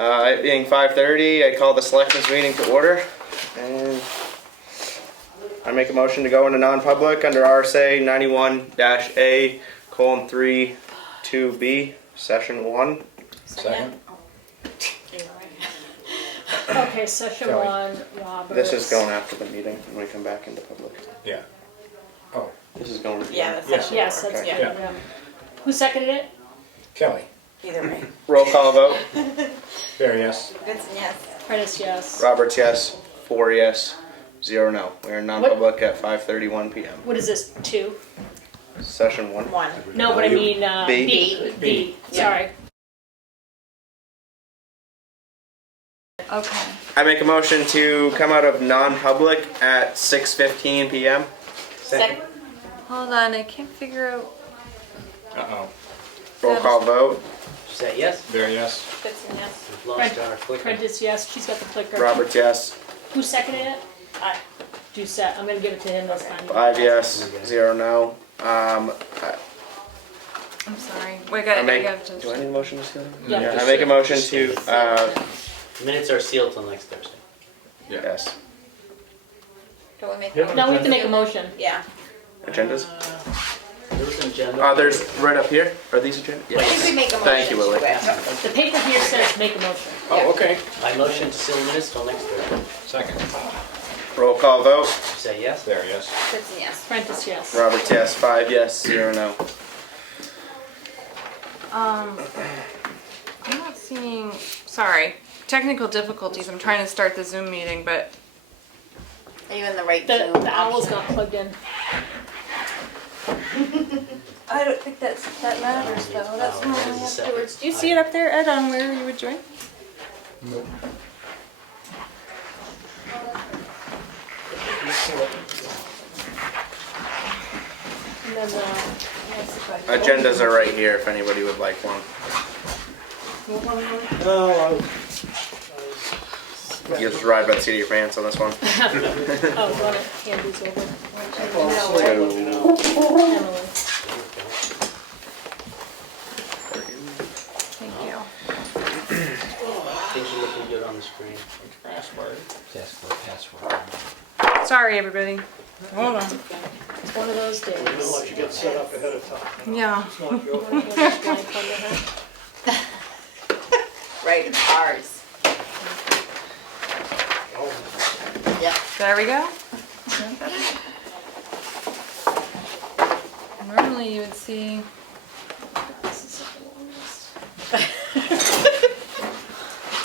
It being 5:30, I call the Selectmen's meeting to order, and I make a motion to go into non-public under RSA 91-A:3 2B, Session 1. Second. Okay, session Kelly. 1, Roberts. This is going after the meeting when we come back into public. Yeah. Oh, This is going. Yeah, that's Yes. Yes, that's Okay. good. Yeah. Yeah. Who seconded it? Kelly. either way. Roll call vote. Barry, yes. Goodson, yes. Prentice, yes. Roberts, yes. 4 yes. 0 no. We're in non-public at 5:31 p.m. What is this, 2? Session 1. One. No, but I mean, B. B. B. Sorry. Okay. I make a motion to come out of non-public at 6:15 p.m. Second. Hold on, I can't figure out. Uh-oh. Roll call vote. Say yes. Barry, yes. Goodson, yes. We've lost our clicker. Prentice, yes. She's got the clicker. Roberts, yes. Who seconded it? Aye. Do set. I'm gonna give it to him this time. 5 yes. 0 no. I'm sorry. Wait, I I make. got to. Do I need a motion to seal? Yeah. I make a motion to. Minutes are sealed till next Thursday. Yes. Don't we make Yeah. one? No, we have to make a motion. Yeah. Agendas. There was an agenda. There's right up here. Are these agendas? I think we make a motion. Thank you, Lily. to it. The paper here says make a motion. Oh, okay. I motion to seal minutes till next Thursday. Second. Roll call vote. Say yes. Barry, yes. Goodson, yes. Prentice, yes. Roberts, yes. 5 yes. 0 no. I'm not seeing. Sorry, technical difficulties. I'm trying to start the Zoom meeting, but Are you in the right The Zoom? owl's not plugged in. I don't think that matters though. That's Oh, normally that is a second. afterwards. Do you see it up there, Ed, on where you would join? Nope. And then Agendas are right here if anybody would like one. You just ride by the seat of your pants on this one. oh, you want to hand these over? Emily. Thank you. Things are looking good on the screen. Password. Yes, for password. Sorry, everybody. Hold on. It's one of those days. Let you get set up ahead of time. Yeah. It's not your One of those blank under her. Right, it's ours. Yeah. There we go. Normally you would see. This is such a long list.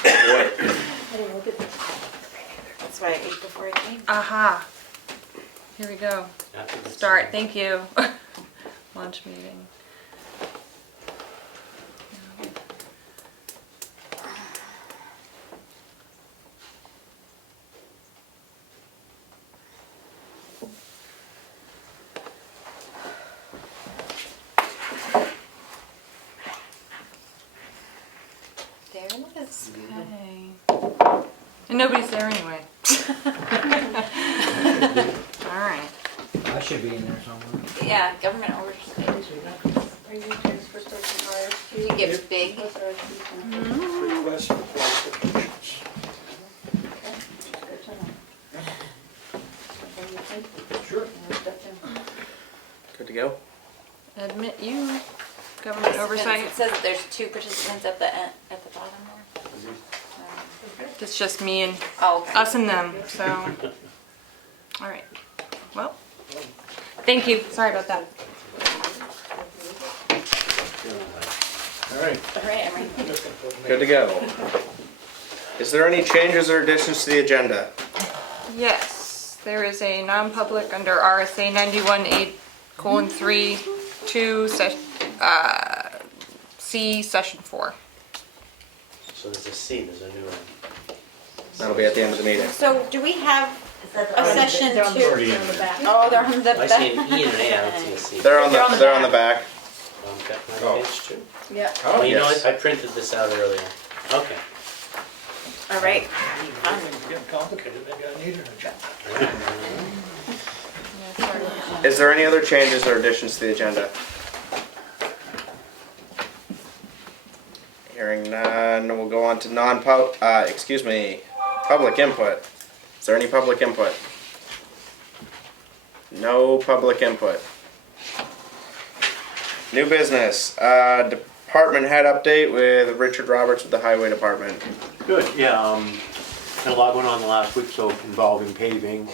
I didn't look at this. That's why I ate before I came. Aha. Here we go. After the Start. Thank you. Lunch meeting. There it is. Okay. And nobody's there anyway. All right. I should be in there somewhere. Yeah, government oversight. You get big. request for qualifications. Sure. Good to go. Admit you. Government oversight. It says that there's 2 participants at the end, at the bottom there. It's just me and Oh, okay. us and them. So. All right. Well. Thank you. Sorry about that. All right. All right, I'm ready. Good to go. Is there any changes or additions to the agenda? Yes, there is a non-public under RSA 91:8:3 2 C session 4. So there's a C, there's a new one. That'll be at the end of the meeting. So do we have a session They're on the, 2? they're on the back. Oh, they're on the I see an E and an A, I don't see a C. They're on They're on the the they're on the back. Got my Oh. page too. Yeah. Oh, Oh, you know yes. what? I printed this out earlier. Okay. All right. It's getting complicated, maybe I need an agenda. Is there any other changes or additions to the agenda? Hearing Hearing none, we'll go on to public input. Is there any public input? No public input. New business, department head update with Richard Roberts with the Highway Department. Good, yeah, had a lot going on the last week, so involving paving.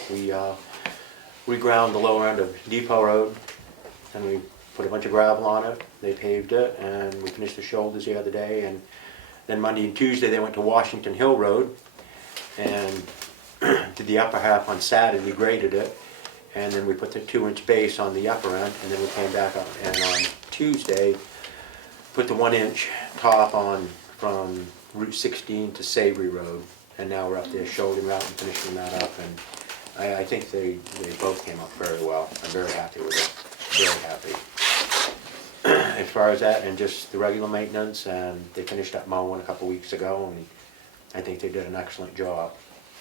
We ground the lower end of Depot Road, and we put a bunch of gravel on it. They paved it, and we finished the shoulders the other day, and then Monday and Tuesday they went to Washington Hill Road and did the upper half on Saturday, we graded it, and then we put the 2-inch base on the upper end, and then we came back up, and on Tuesday, put the 1-inch top on from Route 16 to Savory Road, and now we're up there shouldering out and finishing that up, and I think they both came up very well. I'm very happy with it, very happy. As far as that, and just the regular maintenance, and they finished up mowing a couple weeks ago, and I think they did an excellent job.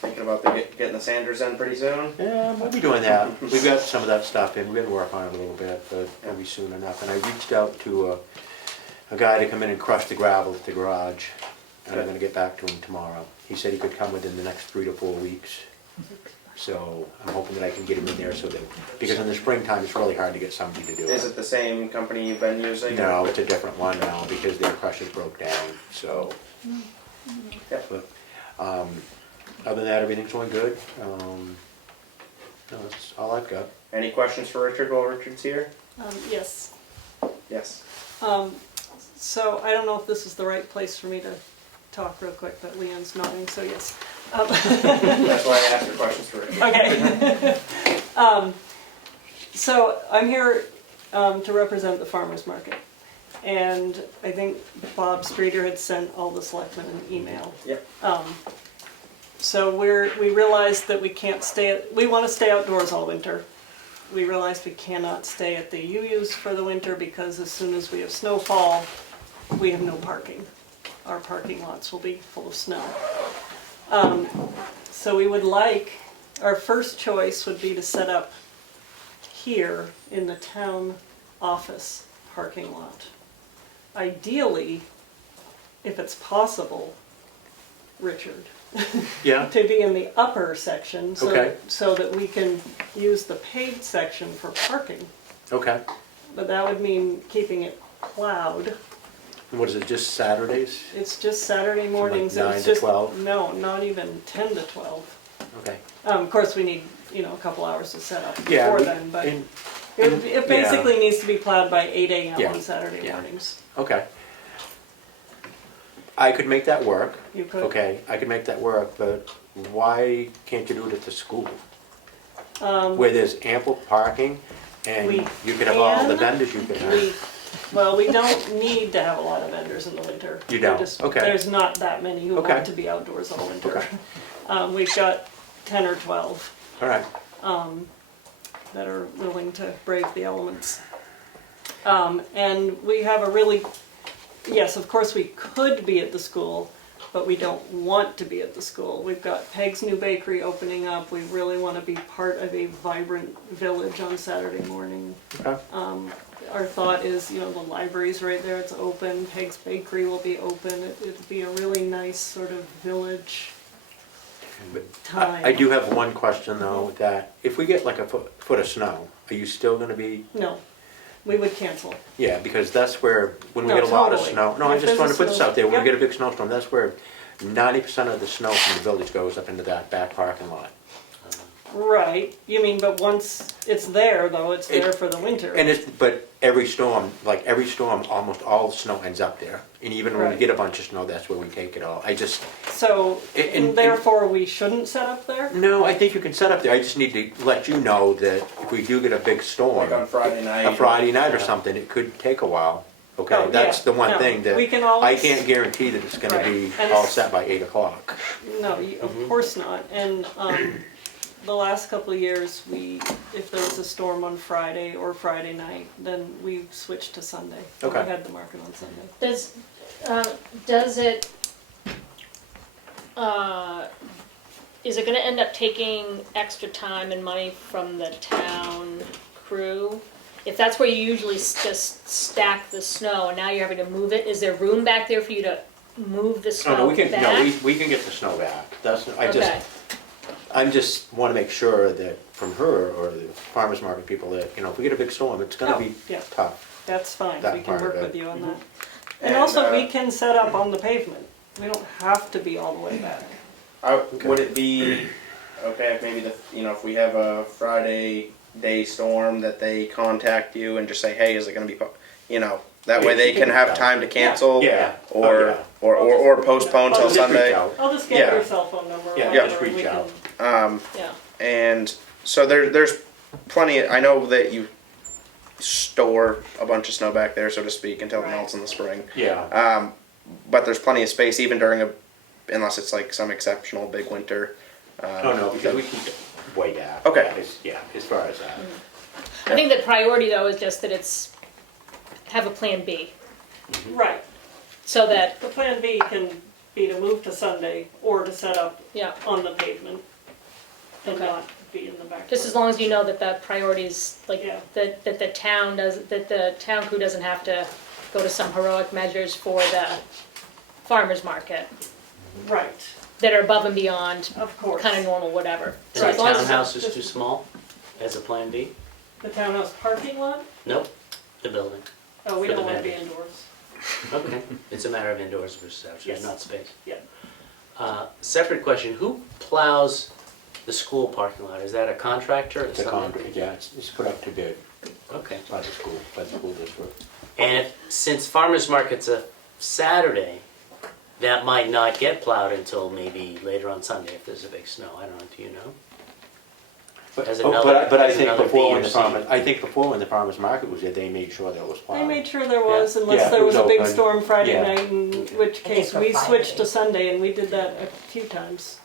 Thinking about getting the Sanders in pretty soon? Yeah, we'll be doing that. We've got some of that stuff in. We're gonna work on it a little bit, but it'll be soon enough. And I reached out to a guy to come in and crush the gravel at the garage, and I'm gonna get back to him tomorrow. He said he could come within the next 3 to 4 weeks. So I'm hoping that I can get him in there so that, because in the springtime, it's really hard to get somebody to do Is it. it the same company you've been using? No, it's a different one now because their crushers broke down, so. Yep. But, other than that, everything's going good. No, that's all I've got. Any questions for Richard while Richard's here? Yes. Yes. So I don't know if this is the right place for me to talk real quick, but Leanne's nodding, so yes. That's why I asked your questions for Richard. Okay. So I'm here to represent the farmer's market. And I think Bob Streeter had sent all the selectmen an email. Yep. So we realized that we can't we want to stay outdoors all winter. We realized we cannot stay at the UUs for the winter because as soon as we have snowfall, we have no parking. Our parking lots will be full of snow. So we would our first choice would be to set up here in the town office parking lot. Ideally, if it's possible, Richard, Yeah? to be in the upper section Okay. so that we can use the paved section for parking. Okay. But that would mean keeping it plowed. What is it, just Saturdays? It's just Saturday mornings. 9 It's to just 12? No, not even 10 to 12. Okay. Of course, we need, a couple hours to set up Yeah. before then, but and- it basically needs to be plowed by 8 a.m. Yeah, on Saturday yeah. mornings. Okay. I could make that work. You could. Okay, I could make that work, but why can't you do it at the school? Where there's ample parking and we you could have all the can. vendors you could have. We don't need to have a lot of vendors in the winter. You don't? Okay. There's not that many who Okay. want to be outdoors all winter. Okay. We've got 10 or 12 All right, that are willing to brave the elements. And we have yes, of course we could be at the school, but we don't want to be at the school. We've got Peg's New Bakery opening up. We really want to be part of a vibrant village on Saturday morning. okay, Our thought is, the library's right there, it's open, Peg's Bakery will be open. It'd be a really nice sort of village time. I do have one question though, that if we get like a foot of snow, are you still gonna be, No, we would cancel. yeah, because that's where, when we No, get a lot of totally. snow, no, I If just there's wanna a put this snow- out there, when we Yep. get a big snowstorm, that's where 90% of the snow from the village goes up into that back parking lot. Right, you mean, but once it's there though, it's there for the winter. And but every storm, almost all the snow ends up there. And even when we Right. get a bunch of snow, that's where we take it all. So, And- therefore we shouldn't set up there? No, I think you can set up there. I just need to let you know that if we do get a big storm, Like on Friday night. a Friday night or something, it could take a while. Okay, Oh, that's yeah. the one No, thing that we can I always- can't guarantee that it's gonna Right. be And all it's- set by 8 o'clock. No, Mm-hmm. of course not. And the last couple of years, if there was a storm on Friday or Friday night, then we switched to Sunday. Okay. We had the market on Sunday. Does it, is it gonna end up taking extra time and money from the town crew? If that's where you usually just stack the snow and now you're having to move it, is there room back there for you to move the Oh, snow no, we can, back? no, we can get the snow back. That's, Okay, I'm just wanna make sure that from her or the farmer's market people that, you know, if we get a big storm, it's gonna Oh, be yeah. tough. That's fine, That we can part of work it. with you on that. And, And also, we can set up on the pavement. We don't have to be all the way back. Would it be okay if maybe if we have a Friday day storm that they contact you and just say, hey, is it going to be, that Yeah, way they you can can have reach out. time to cancel Yeah. or, Oh, yeah. or postpone till I'll just reach Sunday. out. I'll just get Yeah. your cell phone number or Yeah, whatever. just and reach we out. can- yeah. And so there's plenty. I know that you store a bunch of snow back there, so to speak, until it Right. melts in the spring. Yeah, But there's plenty of space even during unless it's like some exceptional big winter. oh no, because we keep it way back. Okay. Yeah, as far as that. I think the priority though is just that have a plan B, Right. so that, The plan B can be to move to Sunday or to set up yeah, on the pavement and Okay. not be in the back. just as long as you know that the priority is, like, Yeah. that the town crew doesn't have to go to some heroic measures for the farmer's market Right, that are above and beyond of course. kind of normal, whatever. And So the as long as it's- townhouse is too small as a plan B? The townhouse parking lot? Nope, the building. Oh, we For the don't want to be vendors. indoors. Okay, it's a matter of indoors versus outdoors, Yes. not space. Yeah. Separate question, who plows the school parking lot? Is that a contractor? or It's a someone? contract, yeah, it's put up to bid Okay. by the school district. And since farmer's market's a Saturday, that might not get plowed until maybe later on Sunday if there's a big snow. I don't know, do you know? But As oh, another- but I as think another before B when or the C. farmer's market was there, they made sure that was plowed. I made sure there was, Yeah. unless Yeah, there it was was a big open. storm Friday Yeah. night, in which case for we 5 switched to days. Sunday, and we did that a few times.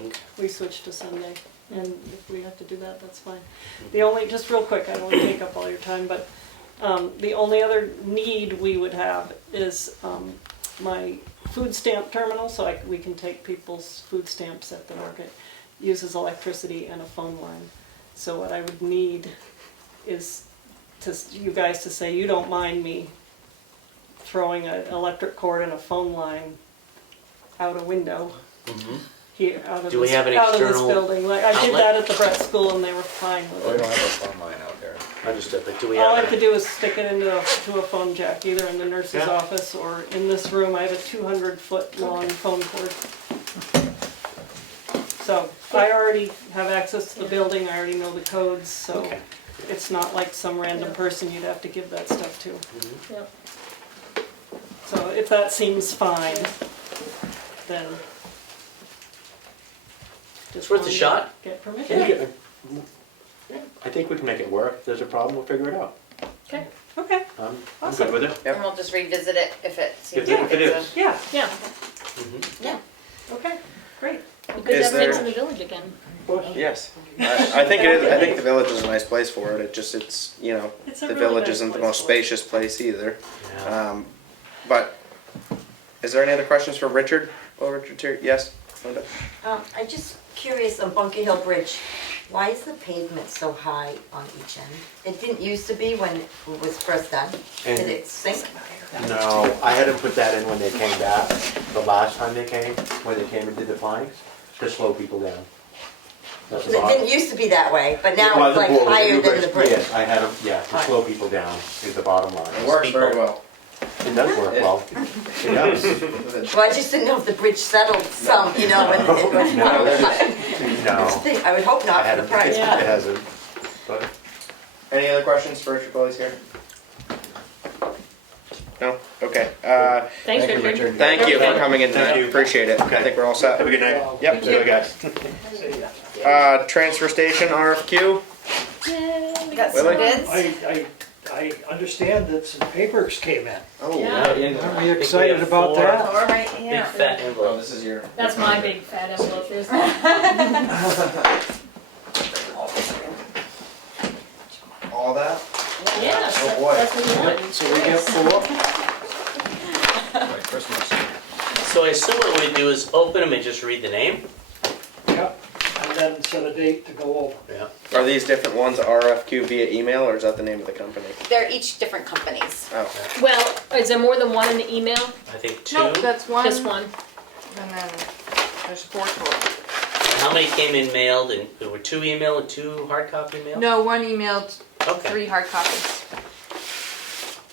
Okay. We switched to Sunday, and if we have to do that, that's fine. The only, just real quick, I don't want to take up all your time, but the only other need we would have is my food stamp terminal, so we can take people's food stamps at the market, uses electricity and a phone line. So what I would need is you guys to say you don't mind me throwing an electric cord and a phone line out a window Mhm. here, out of Do we this, have an out of this external building. Like, I did outlet? that at the Brett School and they were fine with We it. don't have a phone line out there. Understood, but do we All I have, have to do is stick it to a phone jack, either in the nurse's Yeah. office or in this room. I have a 200-foot long phone cord. So I already have access to the building, I already know the codes, so Okay. it's not like some random person you'd have to give that stuff to. Yep. So if that seems fine, then. It's worth a wanted to shot. Get Yeah, permission. I think we can make it work. If there's a problem, we'll figure it out. Okay, Okay, I'm Awesome. good with it. Yep. And we'll just revisit it if it seems If like it it's is. yeah, yeah, Yeah. okay, great. good Is to have things there- in the village again. Yes, I think it is. I think the village is a nice place for it. It's It's a the really village nice isn't the place most for it. spacious place either. Yeah. But is there any other questions for Richard? Oh, Richard's here. Yes. Linda? I'm just curious on Bunker Hill Bridge, why is the pavement so high on each end? It didn't used to be when it was first done. Did And- it sink? No, I had them put that in when they came back, the last time they came, when they came and did the planks, to slow people down. That's It didn't used to be that way, but now it's like higher than the bridge. Yes, I had them, yeah, to slow people down is the bottom line. It works very well. It does work well. It does. Well, I just didn't know if the bridge settled some, you know, when it was. No, no, I would hope I not for had the them, it price. Yeah. hasn't. But Any other questions for Richard while he's here? No? Okay. Thanks, Thank you, Richard. Richard. Thank you for Okay. coming in Thank tonight. you. Appreciate it. I Okay. think we're all set. have a good night. Yep. See you guys. Transfer station RFQ. Got Willie? some bids? I understand that some papers came in. Oh. Yeah. Aren't we I think we excited have about 4 that? All right, Big yeah. fat Oh, envelope. this is your. That's my big fat envelope, there's All that? Yes, Oh, boy. that's what you want. So we get 4? Like Christmas. So I assume what we do is open them and just read the name? Yeah. And then set a date to go over. Yeah. Are these different ones RFQ via email, or is that the name of the company? They're each different companies. Oh, Well, is there more than one in the email? I think 2. No, that's one. Just one. And then there's 4 total. How many came in mailed, and there were 2 emailed and 2 hard copy mailed? No, one emailed, Okay. 3 hard copies.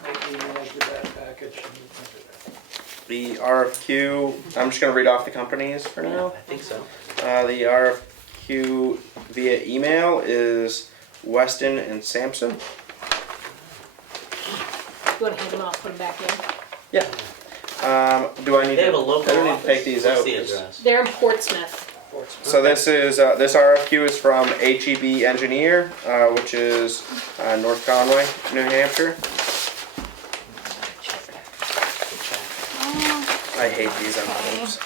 I emailed you that package and you printed it. the RFQ, I'm just gonna read off the companies for Yeah, now. I think so. The RFQ via email is Weston and Sampson. You wanna hand them off, put them back in? Yeah. Do I need They to? have a local I don't need office? to take these What's out. the address? They're in Portsmouth. So this is this RFQ is from HEB Engineer, which is North Conway, New Hampshire. I hate these envelopes.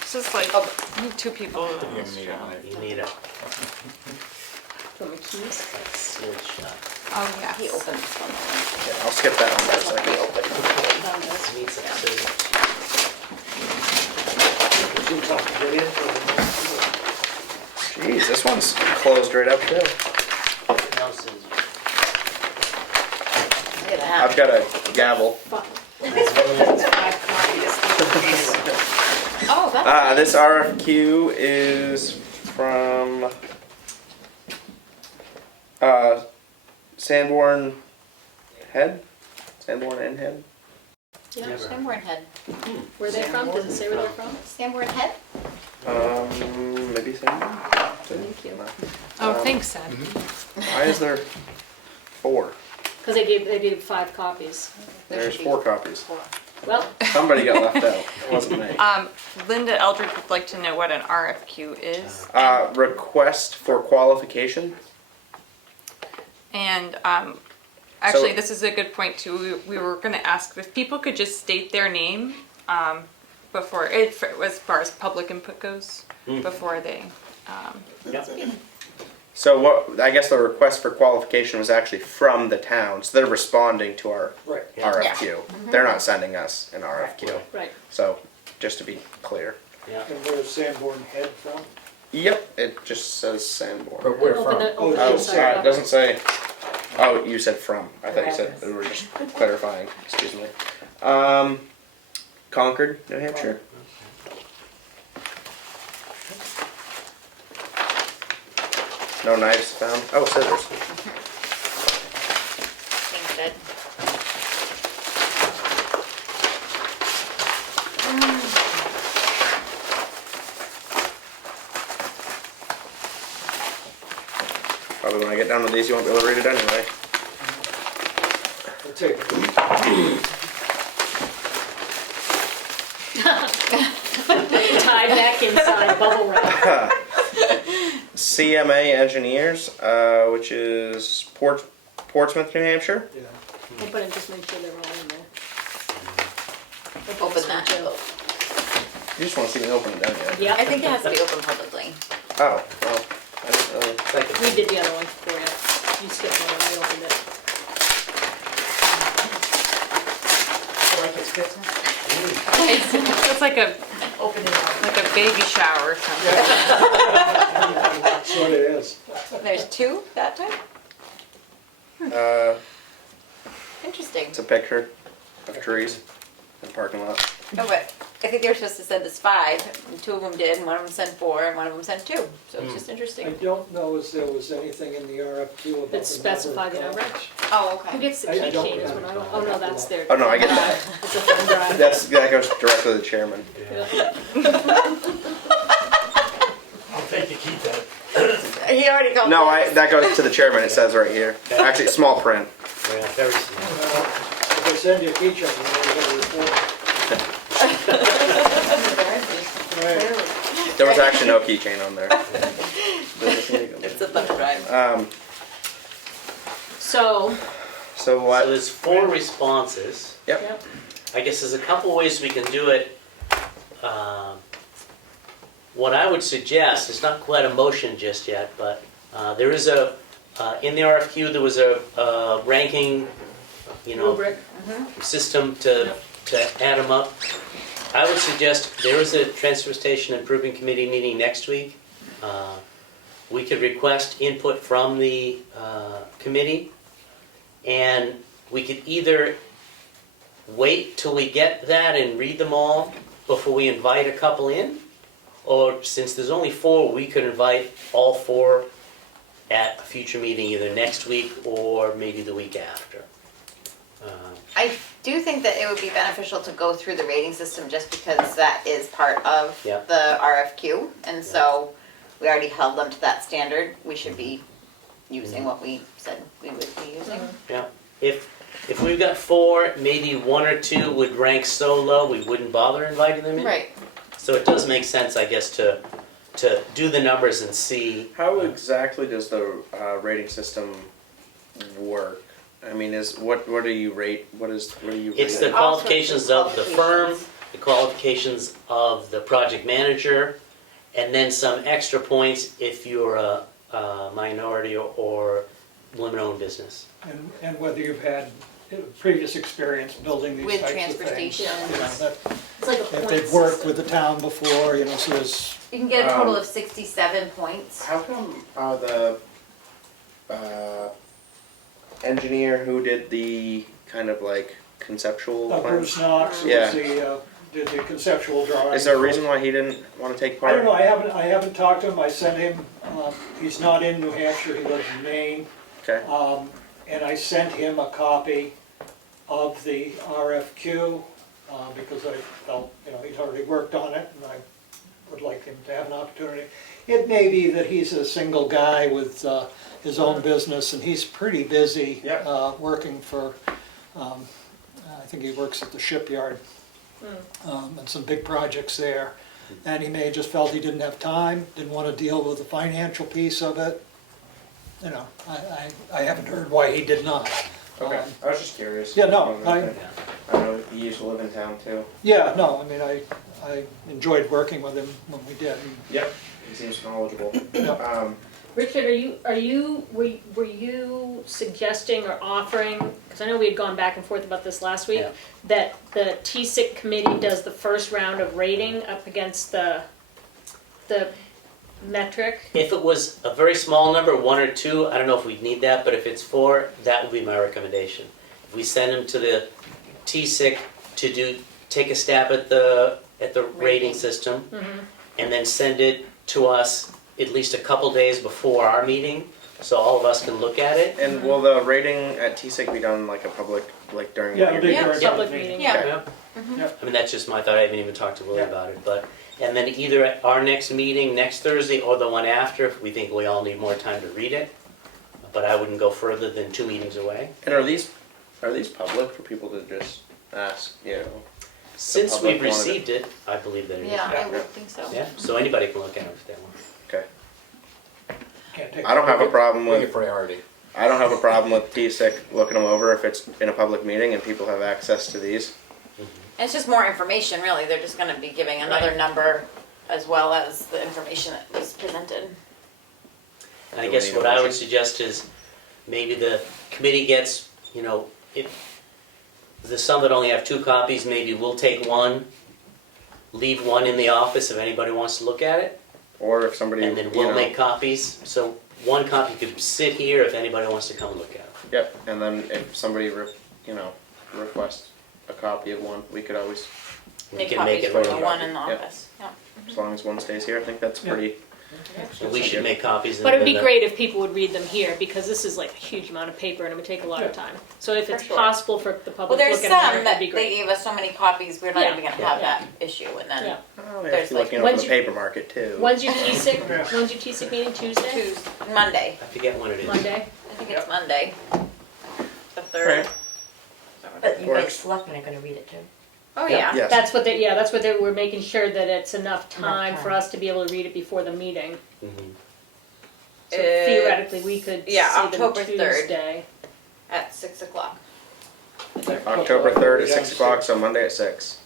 It's just like, I need 2 people. You need a From the keys. sealed shut. Oh, yeah. He opened this one. Yeah, I'll skip that one for a He second. opened it. You need some scissors. Seems tough to get into it. Jeez, this one's closed right up too. No scissors. Look at that. I've got a gavel. Oh, that's This RFQ is from Sanborn Head? Sanborn and Head? Yeah. Sanborn Head. Where they from? Does it say where they're from? Sanborn Head? Maybe Sanborn? Thank you. Oh, thanks, Ed. Why is there 4? Cause they did 5 copies. There's 4 copies. Well, Somebody got left out. It wasn't me. Linda Eldridge would like to know what an RFQ is. Request for qualification. And actually, So- this is a good point too. We were going to ask if people could just state their name before it, as far as public input goes, before they. So what, I guess the request for qualification was actually from the town, so they're responding to our Right. RFQ. They're not sending us an RFQ. right. So, just to be clear. Yeah. And where's Sanborn Head from? Yep, it just says Sanborn. But where Open from? the, Oh, open Oh, the it's inside it doesn't cover. say, oh, you said from. I thought you said, we were just clarifying, excuse me. Concord, New Hampshire. No knives found. Oh, scissors. Seems good. Probably when I get done with these, you won't be able to read it anyway. We'll take it. Tie back inside bubble wrap. CMA Engineers, which is Portsmouth, New Hampshire. Yeah. Open it, just make sure they're all in there. Open that. You just want to see me open it, don't you? Yeah, I think it has to be open publicly. Oh, well, I didn't really. we did the other one for you. You skipped one, I opened it. Like it's Christmas. It's like a Open it up. like a baby shower or something. That's what it is. There's 2 that time? Interesting. It's a picture of trees and parking lot. No, but I think they were supposed to send us 5, and 2 of them did, and one of them sent 4, and one of them sent 2. So it's just I interesting. don't know if there was anything in the RFQ about the That specified the number of number? copies. Oh, Who okay. gets the I don't keychain is have what I it. don't, oh no, that's their. Oh, no, I get that. It's a thumb drive. That goes directly to the chairman. I'll take it, keep that. He already called. No, it. that goes to the chairman, it says right here. Actually, small print. Yeah, very small. If I send you a keychain, you know, you gotta report. Right. There was actually no keychain on there. It's a thumb drive. So, So what? So there's 4 responses. Yep. I guess there's a couple ways we can do it. What I would suggest, it's not quite a motion just yet, but there is in the RFQ, there was a ranking, rubric. system to add them up. I would suggest there is a transfer station improving committee meeting next week. we could request input from the committee, and we could either wait till we get that and read them all before we invite a couple in, or since there's only 4, we could invite all 4 at a future meeting either next week or maybe the week after. I do think that it would be beneficial to go through the rating system just because that is part of Yeah. the RFQ. And so we already held them to that standard. We should be using what we said we would be using. Yeah, if we've got 4, maybe 1 or 2 would rank so low we wouldn't bother inviting them in. Right. So it does make sense, I guess, to do the numbers and see. How exactly does the rating system work? I mean, what do you rate? What do you? It's rate the it? qualifications of the firm, qualifications. the qualifications of the project manager, and then some extra points if you're a minority or women-owned business. And whether you've had previous experience building these With types of transfer things. stations. You know, that- It's like a If point they've worked system. with the town before, you know, so there's, You can get a total of 67 points. How come the engineer who did the kind of like conceptual Bruce plan? Knox Yeah. was did the conceptual drawing. Is there a reason why he didn't want to take I part? don't know, I haven't talked to him, I sent him, he's not in New Hampshire, he lives in Maine. Okay. And I sent him a copy of the RFQ, because I felt, you know, he's already worked on it, and I would like him to have an opportunity. It may be that he's a single guy with his own business, and he's pretty busy working for, I think he works at the shipyard, and some big projects there. And he may have just felt he didn't have time, didn't want to deal with the financial piece of it. You know, I haven't heard why he did not. Okay. I was just curious. Yeah, no, Yeah. I know he used to live in town too. Yeah, no, I mean, I enjoyed working with him when we did. Yep. He seems knowledgeable. Yeah. Richard, were you suggesting or offering, because I know we had gone back and forth about this last week, Yeah. that the TSIC committee does the first round of rating up against the metric? If it was a very small number, 1 or 2, I don't know if we'd need that, but if it's 4, that would be my recommendation. If we send them to the TSIC to take a stab at the rating system, and then send it to us at least a couple days before our meeting, so all of us can look at it. And will the rating at TSIC be done like a public, like during Yeah, the it'll be meeting? during Yeah. Public the meeting. Yeah. Yeah. I mean, that's just my thought, I haven't even talked to Willie Yeah. about it, but, and then either at our next meeting, next Thursday, or the one after, if we think we all need more time to read it. But I wouldn't go further than 2 meetings away. And are these public for people to just ask? You know. Since public we've wanted it. received it, I believe that it is. Yeah, I would think so. Yeah, so anybody can look at it if they want. Okay. Can't take. I don't have a problem Make it with. priority. I don't have a problem with TSIC looking them over if it's in a public meeting and people have access to these. And it's just more information, really. They're just gonna be giving another Right. number as well as the information that was presented. And I Do we guess need a what I would motion? suggest is maybe the committee gets, you know, if there's some that only have 2 copies, maybe we'll take 1, leave 1 in the office if anybody wants to look at it, Or if somebody. and then we'll make copies. So 1 copy could sit here if anybody wants to come and look at it. Yep. And then if somebody requests a copy of one, we could always, We Make can make copies it for the right. one in the Yep. office. Yeah. as long as one stays here. I think that's Yeah. pretty. So we should make copies. But it'd be then great if people would read them here, because this is like a huge amount of paper and it would take a lot of time. So if For it's sure. possible for the Well, public to there's look at some it here, that it'd be they great. gave us so many copies, we're not Yeah. even gonna Yeah. have that issue, and then Yeah. Oh, we There's have to like- looking When's up the you- paper market too. When's your TSIC meeting, Tuesday? Tuesday, Monday. I forget when it is. Monday? I think it's Monday. The Right. 3rd. But you Works. guys, selectmen are gonna read it too. Oh, yeah. Yes. That's what we're making sure that it's enough time for time. us to be able to read it before the meeting. Mhm. So theoretically, we could see yeah, them October 3rd. Tuesday. At 6 o'clock. October 3rd at 6 o'clock, so Monday at 6.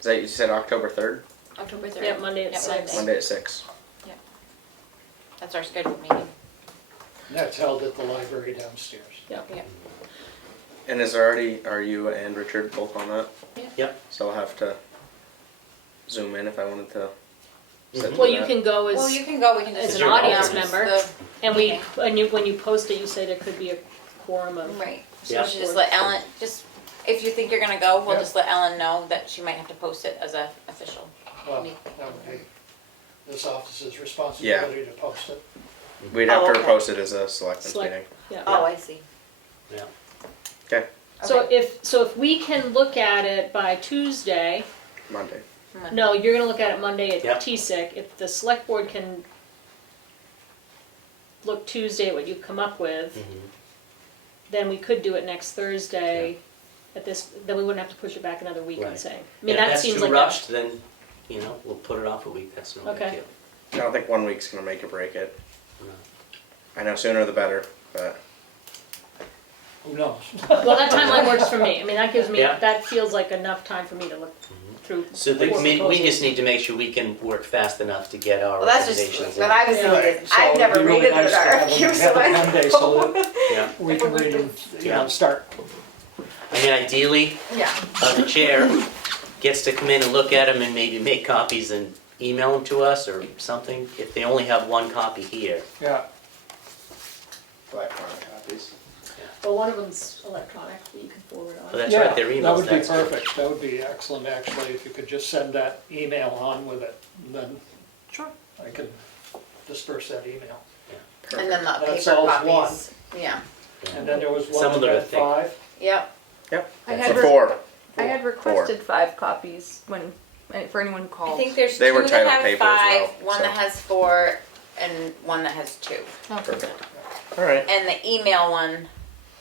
Is that you said October 3rd? October 3rd. Yep, Monday at Yep, 6. Monday at 6. That's our scheduled meeting. And that's held at the library downstairs. And are you and Richard both on that? Yeah. Yep. So I'll have to zoom in if I wanted to sit Well, through you that. can go Well, as, you can go, we can as just. an audience announce member, the- and when you post it, you say there could be a quorum of. Right, so Yeah. we should just let Ellen, if you think you're gonna go, we'll Yeah. just let Ellen know that she might have to post it as a official. Well, that would be this office's responsibility to post it. We'd have Oh, to okay. post it as a selectmen's Select- meeting. Yeah. Oh, I see. Yeah. Okay, So Okay. if we can look at it by Tuesday, Monday. no, you're gonna look at it Monday Yep. at TSIC. If the select board can look Tuesday at what you come up with, Mhm. then we could do it next Thursday at this, then we wouldn't have to push it back another week, I'm Right. saying. I mean, And that if seems that's like too a- rushed, then, you know, we'll put it off a week, that's no big Okay. deal. I don't think 1 week's gonna make or break it. No. I know sooner the better, but Who knows? Well, that timeline works for me. I mean, that gives me, Yeah. that feels like enough time for me to look through. So the four committee, we proposals. just need to make sure we can work fast enough to get our Well, that's just recommendations what in. I was Yeah. thinking, So I've it'd never be really read it nice with to have RFQ, them- so have it I. Monday so that Yeah, we can read and, Yeah. start. I mean, ideally, Yeah, the chair gets to come in and look at them and maybe make copies and email them to us or something, if they only have one copy here. Yeah. electronic copies. Well, one of them's electronic that you can forward But on. that's Yeah, right, their emails, that would be that's good. perfect, that would be excellent, actually, if you could just send that email on with it, and then Sure. I can disperse that email. and then the That paper solves copies, yeah, And then there was Some one of that them are had thick. 5. yep, Yep, I for had four. I had requested 5 copies when for anyone who I called. think there's They two were that titled have paper as 5, well, one that so. has 4, and one that has 2. Perfect. All right. And the email one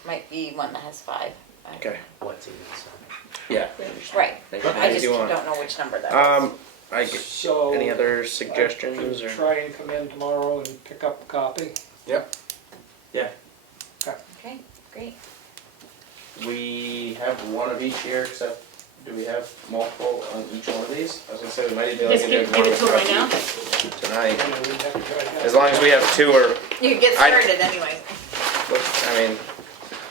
might be one that has 5. I don't Okay. What's email, so. Yeah. know. Right, Make it I as just you don't want. know which number that is. So. Any other I suggestions can or? try and come in tomorrow and pick up a copy. Yep. Yeah. Okay, great. We have one of each here, except do we have multiple on each one of these? I was gonna say we might even be able Just to do give it to one her right now. tonight. Yeah, we'd have to try to have- As long as we have 2 or, You can get I- started anyway. I mean,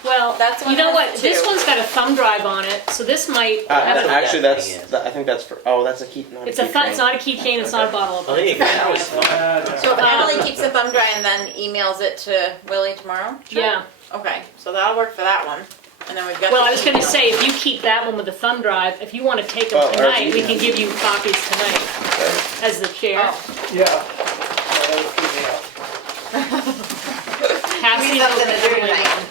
Well, That's you one know has what, this two. one's got a thumb drive on it, so this might have what a, actually that that's, thing is. I think that's for, oh, that's a key, not a it's a key thumb, frame. it's not a keychain, it's not a bottle Oh, there you go, opener. that was smart. So if Um, Emily keeps a thumb drive and then emails it to Willie tomorrow? Yeah, Okay, so that'll work for that one. And then we've got. well, the I was gonna email. say, if you keep that one with the thumb drive, if you wanna take them Well, or tonight, we email. can give you copies tonight as the chair. Oh, Yeah. That would keep me up. Pass Give me these over something to to do Emily. tonight.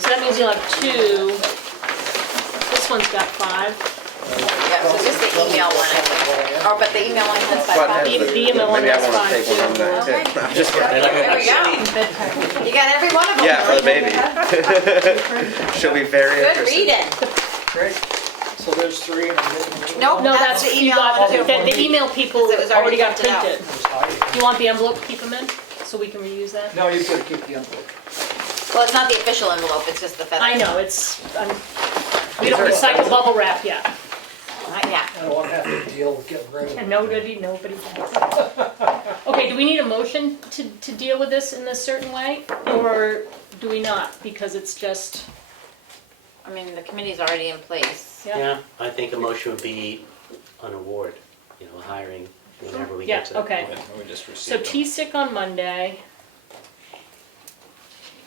So that means you'll have 2. This one's got 5. Yeah, so just the email one, I think. Oh, but the email one has But 5 has copies. The email one maybe I has wanna 5 take one on too. that too. Okay. I'm just kidding. There we go. You got every one of them. Yeah, for the Willie. baby. She'll be very Good interested. reading. Great. So there's 3 and I'm getting. Nope. No, That's that's, the you email got, one too. the email people Because it was already already got printed out. printed. You want the envelope to keep them in, so we can reuse that? No, you could keep the envelope. Well, it's not the official envelope, it's just the FedEx. I know, it's, we don't recycle bubble wrap yet. Not yet. I don't want to have to deal with getting rid of And it. nobody does. Okay, do we need a motion to deal with this in a certain way, or do we not, because it's just, I mean, the committee's already in place. yeah? Yeah, I think a motion would be an award, you know, hiring whenever we Yeah, get to that okay. point. We just So received them. TSIC on Monday.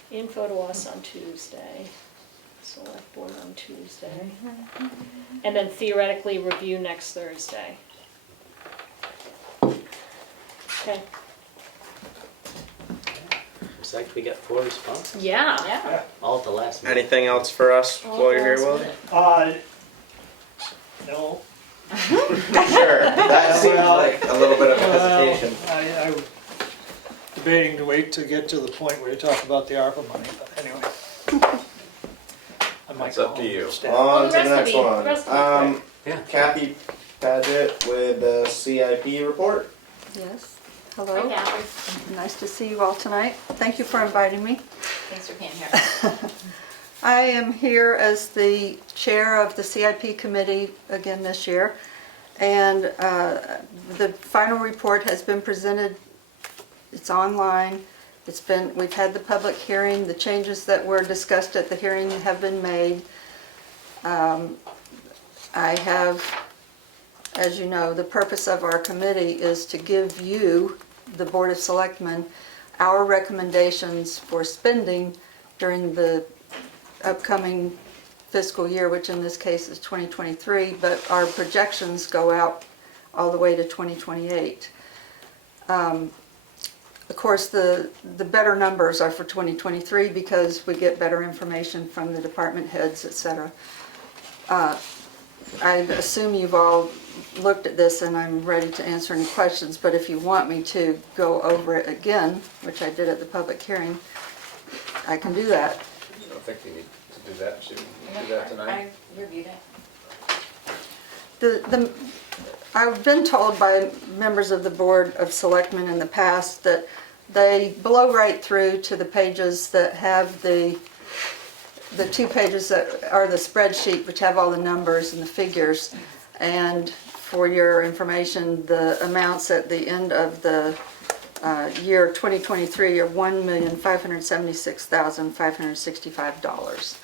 Info to us on Tuesday. Select board on Tuesday. And then theoretically review next Thursday. Okay, Looks like we got 4 responses, yeah. Yeah. all at the last minute. Anything else for us while you're here, Will? No. Sure, that seems Well, like a little bit of hesitation. I was debating to wait to get to the point where you talk about the ARPA money, but anyway. I might It's go up to home you. instead. On to the the rest will next be- the one. rest will be Yeah. Kathy Paget with the CIP report. Yes, Hi, hello. Catherine. Nice to see you all tonight. Thank you for inviting me. Thanks for being here. I am here as the chair of the CIP committee again this year. And the final report has been presented. It's online. We've had the public hearing. The changes that were discussed at the hearing have been made. I have as you know, the purpose of our committee is to give you, the Board of Selectmen, our recommendations for spending during the upcoming fiscal year, which in this case is 2023, but our projections go out all the way to 2028. Of course, the better numbers are for 2023 because we get better information from the department heads, et cetera. I assume you've all looked at this and I'm ready to answer any questions, but if you want me to go over it again, which I did at the public hearing, I can do that. I don't think you need to do that. Should we do that tonight? I reviewed it. I've been told by members of the Board of Selectmen in the past that they blow right through to the pages that have the 2 pages that are the spreadsheet, which have all the numbers and the figures. And for your information, the amounts at the end of the year 2023 are $1,576,565,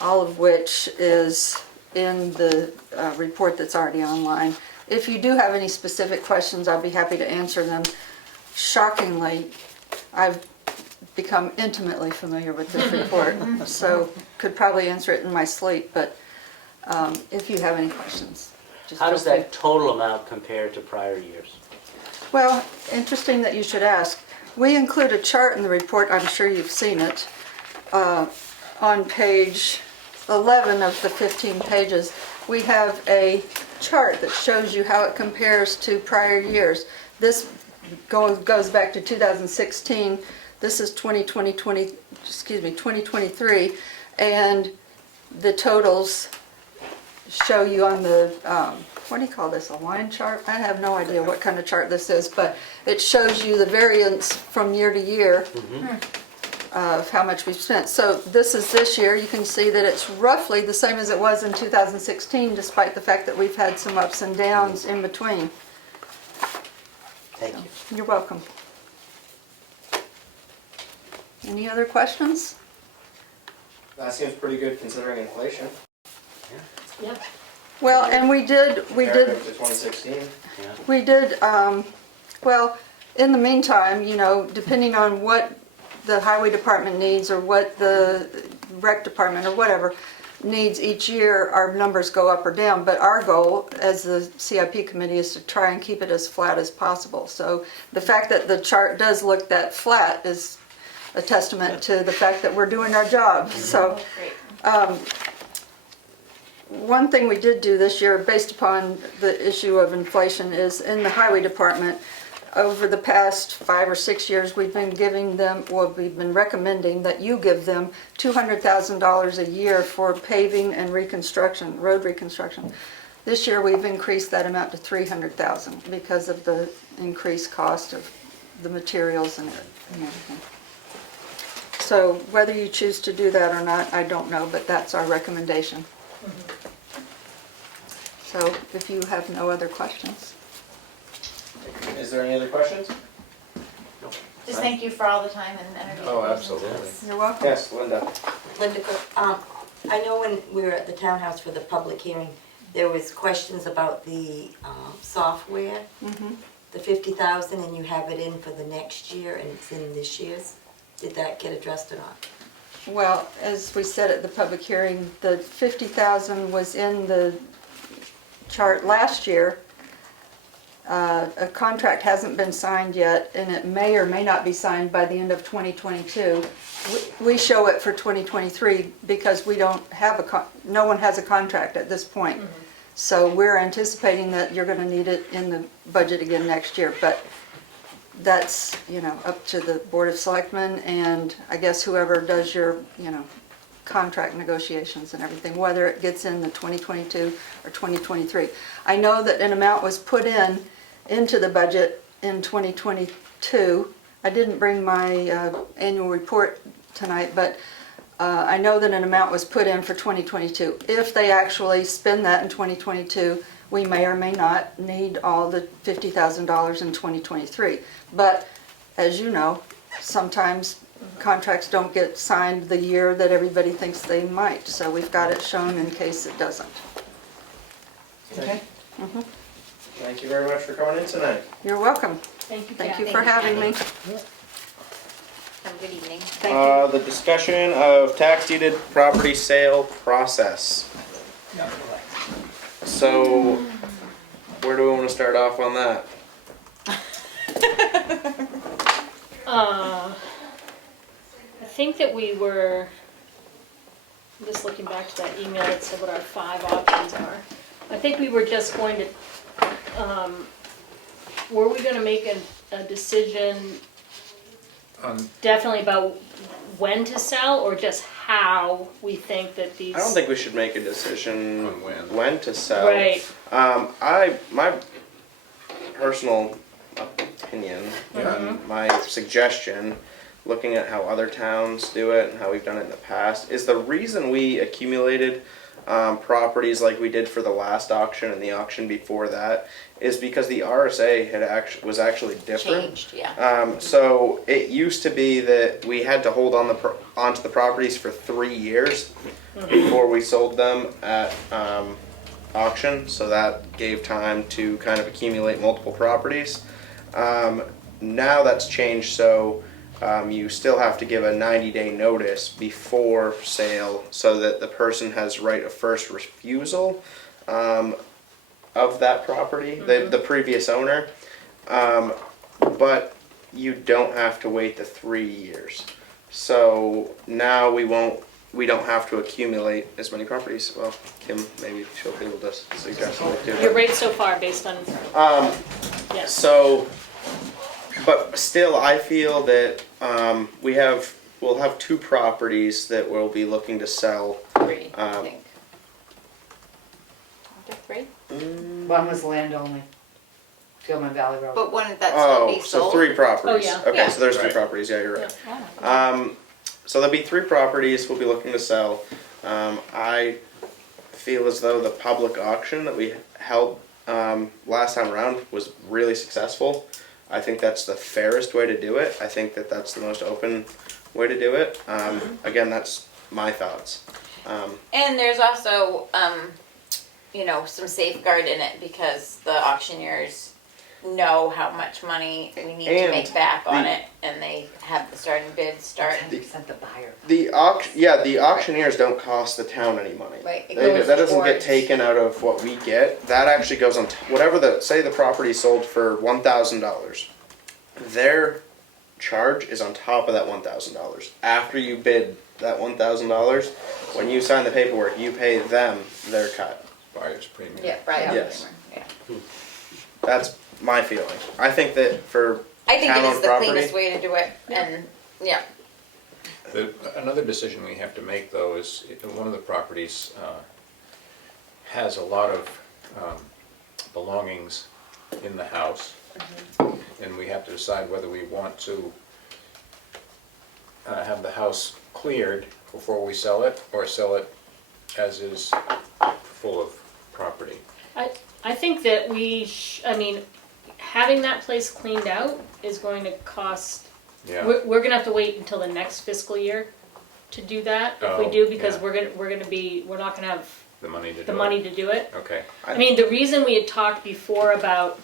all of which is in the report that's already online. If you do have any specific questions, I'll be happy to answer them. Shockingly, I've become intimately familiar with this report, so could probably answer it in my sleep, but if you have any questions. Just How does feel free. that total amount compare to prior years? Well, interesting that you should ask. We include a chart in the report, I'm sure you've seen it, on page 11 of the 15 pages. We have a chart that shows you how it compares to prior years. This goes back to 2016. This is 2023, and the totals show you on the, what do you call this, a line chart? I have no idea what kind of chart this is, but it shows you the variance from year to year of how much we've spent. So this is this year. You can see that it's roughly the same as it was in 2016, despite the fact that we've had some ups and downs in between. Thank you. You're welcome. Any other questions? That seems pretty good considering inflation. Yep. Well, and we did, Comparative to 2016. well, in the meantime, you know, depending on what the highway department needs or what the rec department or whatever needs each year, our numbers go up or down. But our goal as the CIP committee is to try and keep it as flat as possible. So the fact that the chart does look that flat is a testament to the fact that we're doing our job. So one thing we did do this year based upon the issue of inflation is in the highway department, over the past 5 or 6 years, we've been giving them, well, we've been recommending that you give them $200,000 a year for paving and reconstruction, road reconstruction. This year we've increased that amount to $300,000 because of the increased cost of the materials and everything. So whether you choose to do that or not, I don't know, but that's our recommendation. So if you have no other questions. Is there any other questions? Just thank you for all the time and energy. Oh, absolutely. You're welcome. Yes, Linda. Linda, I know when we were at the townhouse for the public hearing, there was questions about the software, the 50,000, and you have it in for the next year, and it's in this year's. Did that get addressed or not? Well, as we said at the public hearing, the 50,000 was in the chart last year. A contract hasn't been signed yet, and it may or may not be signed by the end of 2022. We show it for 2023 because we don't have no one has a contract at this point. So we're anticipating that you're going to need it in the budget again next year, but that's, you know, up to the Board of Selectmen and I guess whoever does your, you know, contract negotiations and everything, whether it gets in the 2022 or 2023. I know that an amount was put into the budget in 2022. I didn't bring my annual report tonight, but I know that an amount was put in for 2022. If they actually spend that in 2022, we may or may not need all the $50,000 in 2023. But as you know, sometimes contracts don't get signed the year that everybody thinks they might. So we've got it shown in case it doesn't. Okay. Thank you very much for coming in tonight. You're welcome. Thank you, Thank you Kathy. for having me. Have a good evening. Thank you. The discussion of tax deeded property sale process. So, where do we want to start off on that? I think that we were, just looking back to that email that said what our 5 options are. I think we were just going to, were we gonna make a decision definitely about when to sell, or just how we think that these? I don't think we should make a decision On when to sell. Right. My personal opinion, my suggestion, looking at how other towns do it and how we've done it in the past, is the reason we accumulated properties like we did for the last auction and the auction before that is because the RSA was actually different. Changed, yeah. So it used to be that we had to hold onto the properties for 3 years before we sold them at auction. So that gave time to kind of accumulate multiple properties. Now that's changed, so you still have to give a 90-day notice before sale so that the person has right of first refusal of that property, the previous owner. But you don't have to wait the 3 years. So now we don't have to accumulate as many properties. Well, Kim, maybe she'll be able to suggest it too. Your rate so far based on, yes. So, but still, I feel that we'll have 2 properties that we'll be looking to sell. 3, I think. Aren't there 3? One was land only, Gilman Valley Road. But one that's gonna be Oh, so sold. 3 properties. Oh, yeah. Okay, Yeah. so there's 3 Right. properties. Yeah, you're right. Yeah. So there'll be 3 properties we'll be looking to sell. I feel as though the public auction that we held last time around was really successful. I think that's the fairest way to do it. I think that that's the most open way to do it. Again, that's my thoughts. And there's also, some safeguard in it because the auctioneers know how much money we need to And make back on the- it, and they have the starting bid start. 10% the buyer. The auctioneers don't cost the town any money. Right, it That goes doesn't get towards- taken out of what we get. That actually goes on whatever say the property sold for $1,000. Their charge is on top of that $1,000. After you bid that $1,000, when you sign the paperwork, you pay them their cut. Buyer's premium. Yeah, right. Yes. Yeah. That's my feeling. I think that for I think it is town-owned the property, cleanest way to do it, and, yeah. Another decision we have to make, though, is one of the properties has a lot of belongings in the house, and we have to decide whether we want to have the house cleared before we sell it, or sell it as is, full of property. I think that having that place cleaned out is going to cost, Yeah. we're gonna have to wait until the next fiscal year to do that, if we Oh, do, because yeah. we're not gonna have The money to do it. the money to do it. Okay. I mean, the reason we had talked before about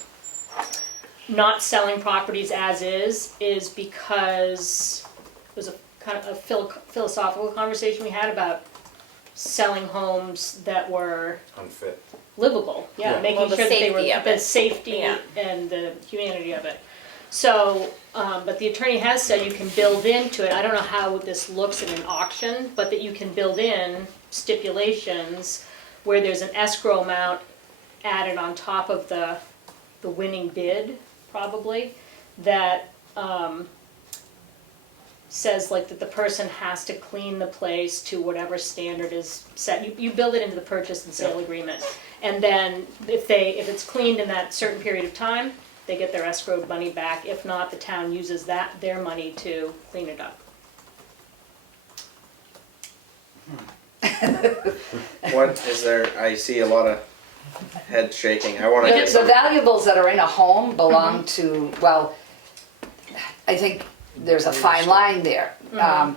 not selling properties as is because it was a kind of a philosophical conversation we had about selling homes that were Unfit. livable, Yeah. making Well, the sure that they were, safety of the it. safety Yeah. and the humanity of it. So, but the attorney has said you can build into it, I don't know how this looks in an auction, but that you can build in stipulations where there's an escrow amount added on top of the winning bid, probably, that, says like that the person has to clean the place to whatever standard is set. You build it into the purchase and sale agreement. And then if it's cleaned in that certain period of time, they get their escrowed money back. If not, the town uses their money to clean it up. what is there? I see a lot of head shaking. I want to get The some. valuables that are in a home belong to, well, I think there's a fine line there,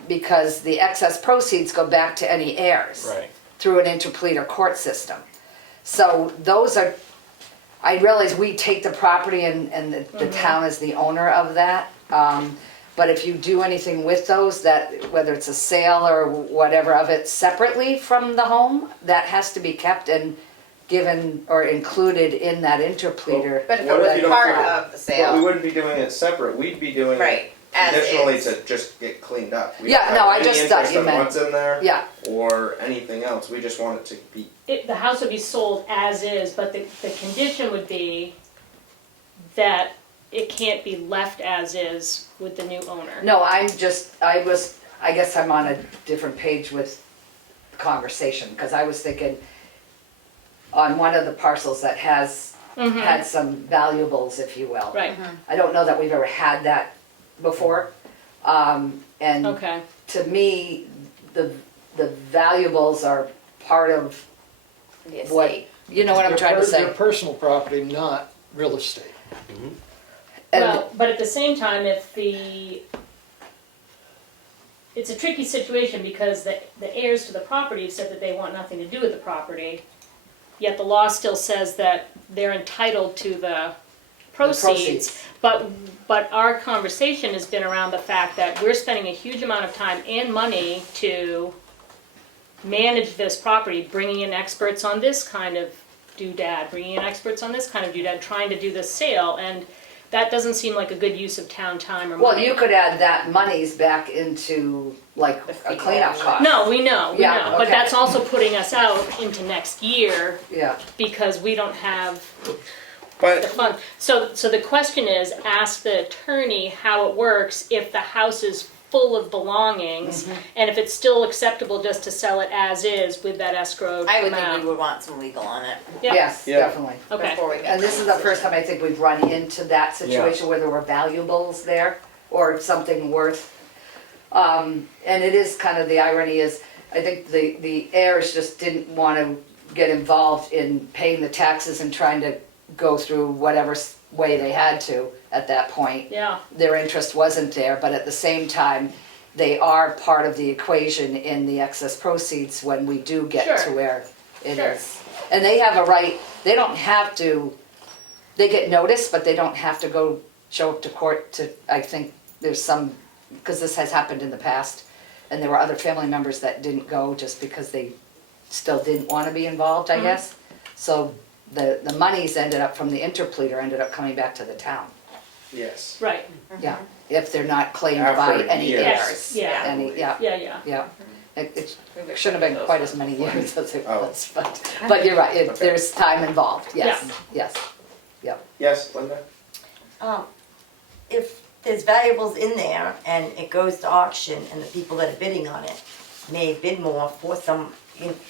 because the excess proceeds go back to any heirs Right. through an interpleader court system. So those are, I realize we take the property and the town is the owner of that. But if you do anything with those, that, whether it's a sale or whatever of it separately from the home, that has to be kept and given or included in that interpleader. But if What it if was you don't part put it- of the Well, sale, we wouldn't be doing it separate, we'd be doing right, it as additionally is. to just get cleaned up. We Yeah, don't no, have I any just thought interest you in meant- what's in there. Yeah. Or anything else, we just want it to be, The house would be sold as is, but the condition would be that it can't be left as is with the new owner. No, I guess I'm on a different page with the conversation, because I was thinking on one of the parcels that has had some valuables, if you will. Right, I don't know that we've ever had that before. And okay. to me, the valuables are part of The what, estate. you know what I'm trying to say? They're personal property, not real estate. And- Well, but at the same time, it's a tricky situation because the heirs to the property have said that they want nothing to do with the property, yet the law still says that they're entitled to the proceeds. But our conversation has been around the fact that we're spending a huge amount of time and money to manage this property, bringing in experts on this kind of doodad, bringing in experts on this kind of doodad, trying to do this sale, and that doesn't seem like a good use of town time or money. Well, you could add that monies back into like a cleanup cost. No, we know, Yeah, but okay. that's also putting us out into next year Yeah, because we don't have the but fund. So the question is, ask the attorney how it works if the house is full of belongings, Mm-hmm. and if it's still acceptable just to sell it as is with that escrow I would amount. think we would want some legal on it Yeah. yes, Yeah. definitely. Okay, before we get. And this is the first time I think we've run into that situation where there were valuables there or something worth. And it is kind of, the irony is, I think the heirs just didn't want to get involved in paying the taxes and trying to go through whatever way they had to at that point. yeah, Their interest wasn't there, but at the same time, they are part of the equation in the excess proceeds when we do get Sure. to where it Sure. is. And they have a right, they don't have to, they get notice, but they don't have to go show up to court to, I think there's some, because this has happened in the past, and there were other family members that didn't go just because they still didn't want to be involved, I guess. So the monies ended up from the interpleader ended up coming back to the town. yes. right, Yeah, if they're not claimed by After any years. heirs. Yeah. Any, yeah, yeah. yeah. It shouldn't have been quite as many years as it Oh. was, but you're right, Okay. there's time involved, yes, yes. Yes, Linda? If there's valuables in there and it goes to auction and the people that are bidding on it may bid more for some,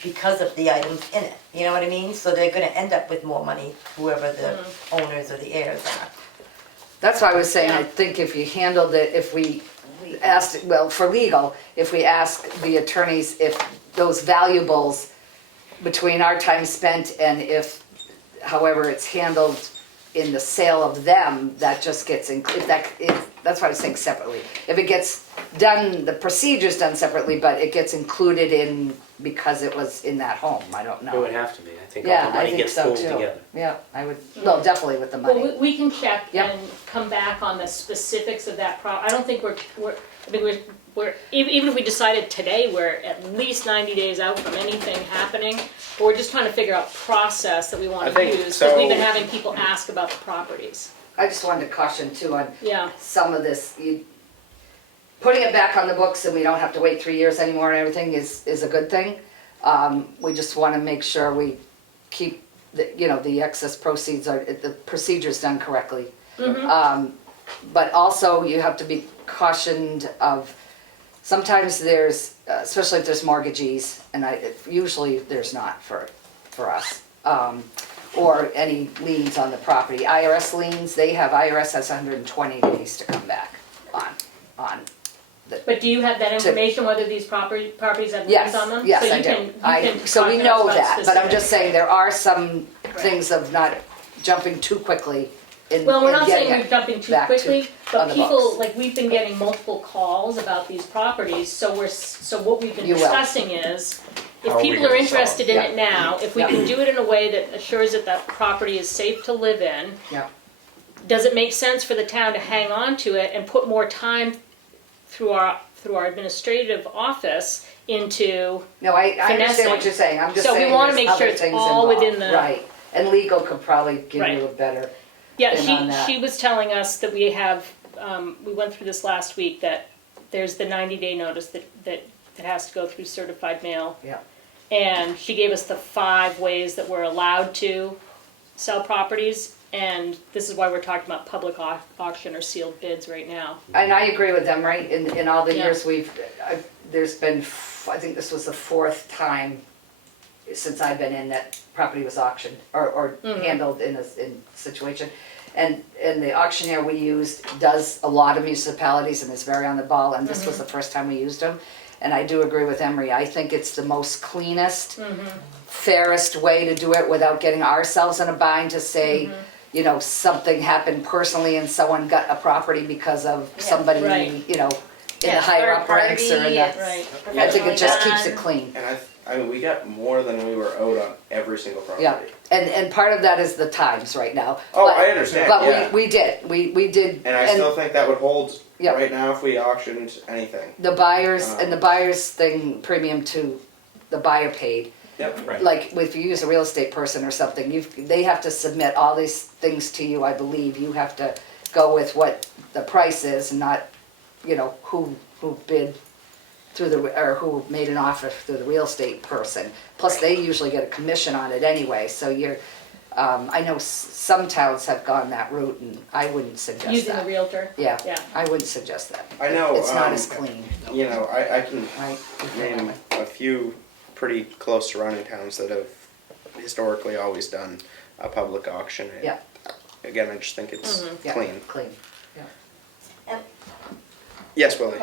because of the items in it, you know what I mean? So they're gonna end up with more money, whoever the owners or the heirs are. That's why I was saying, I Yeah. think if you handled it, if we asked, well, for legal, if we ask the attorneys if those valuables between our time spent and if, however it's handled in the sale of them, that just gets, that's why I was saying separately. If it gets done, the procedure's done separately, but it gets included in, because it was in that home, I don't know. It would have to be, I think all Yeah, the I money think gets so pulled too. together. Yeah, I would, well, definitely with the Well, money. we can check Yep. and come back on the specifics of that I don't think I think we're, even if we decided today, we're at least 90 days out from anything happening, but we're just trying to figure out process that we I want to think use, because we've been so. having people ask about the properties. I just wanted to caution too on Yeah, some of this, putting it back on the books and we don't have to wait 3 years anymore and everything is a good thing. We just want to make sure we keep, the excess proceeds the procedure's done correctly. But also you have to be cautioned of, sometimes there's, especially if there's mortgagees, and usually there's not for us. Or any liens on the property. IRS liens, IRS has 120 days to come back on. but do you have that information, whether these properties have liens Yes, on them? yes, So I you do. can So we talk to us know about that, but I'm just specifics. saying there are some things of not jumping too quickly Well, we're and not getting saying we're it jumping too back to quickly, but other people, books. like, we've been getting multiple calls about these properties, so so what we've been You will. discussing is, How if are we people are gonna solve? interested in Yeah. it now, if we Yeah. can do it in a way that assures that that property is safe to live in, Yeah. does it make sense for the town to hang on to it and put more time through our administrative office into, No, I understand finessing. what you're saying, I'm just So we saying wanna there's make sure other it's things all involved. within the- Right, and legal could probably give Right. you a better, yeah, And on that. she was telling us that we have, we went through this last week, that there's the 90-day notice that has to go through certified mail. yeah. And she gave us the 5 ways that we're allowed to sell properties, and this is why we're talking about public auction or sealed bids right now. And I agree with them, right, in all the Yeah. years there's been, I think this was the 4th time since I've been in that property was auctioned, or handled in a situation. And the auctioneer we used does a lot of municipalities and is very on the ball, and this was the first time we used him. And I do agree with Emery, I think it's the most cleanest, fairest way to do it without getting ourselves in a bind to say, you know, something happened personally and someone got a property because of somebody, Right. you know, in the Yeah, higher third up ranks or in party, the. it's Right. I think it just keeps done. it clean. And I mean, we got more than we were owed on every single property. Yeah, and part of that is the times right now. Oh, But- I understand, But yeah. we did. And I still think that would hold Yeah. right now if we auctioned anything. The buyers, and the buyers thing, premium to the buyer paid. Yep. Right. Like if you use a real estate person or something, they have to submit all these things to you, I believe. You have to go with what the price is and not, you know, who bid through or who made an offer through the real estate person. Plus, they usually get a commission on it anyway, so I know some towns have gone that route, and I wouldn't suggest Using the that. realtor. Yeah, Yeah. I wouldn't suggest that. I know, It's not as clean, You know, I can right? name a few pretty close surrounding towns that have historically always done a public auction. And Yeah. Again, I just think it's Yeah, clean. Clean. Yes, Willie.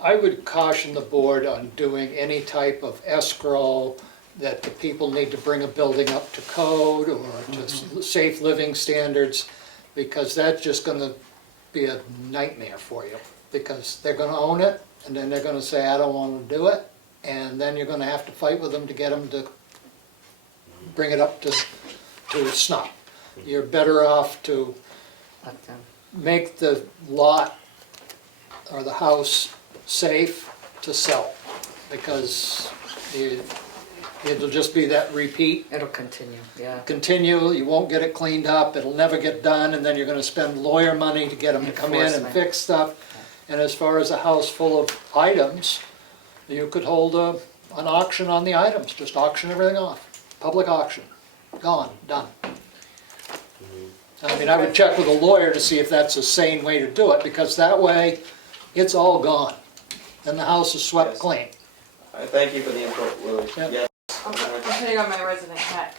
I would caution the board on doing any type of escrow that the people need to bring a building up to code or to safe living standards, because that's just gonna be a nightmare for you. Because they're gonna own it, and then they're gonna say, I don't wanna do it, and then you're gonna have to fight with them to get them to bring it up to snuff. You're better off to Let them- make the lot or the house safe to sell, because it'll just be that repeat, It'll continue, yeah. continue, you won't get it cleaned up, it'll never get done, and then you're gonna spend lawyer money to get them to come in and Enforcement. fix stuff. And as far as a house full of items, you could hold an auction on the items, just auction everything off, public auction, gone, done. I mean, I would check with a lawyer to see if that's a sane way to do it, because that way, it's all gone. Then the house is swept Yes. clean. I thank you for the input, Willie. Yeah. Yes. I'm putting on my resident hat.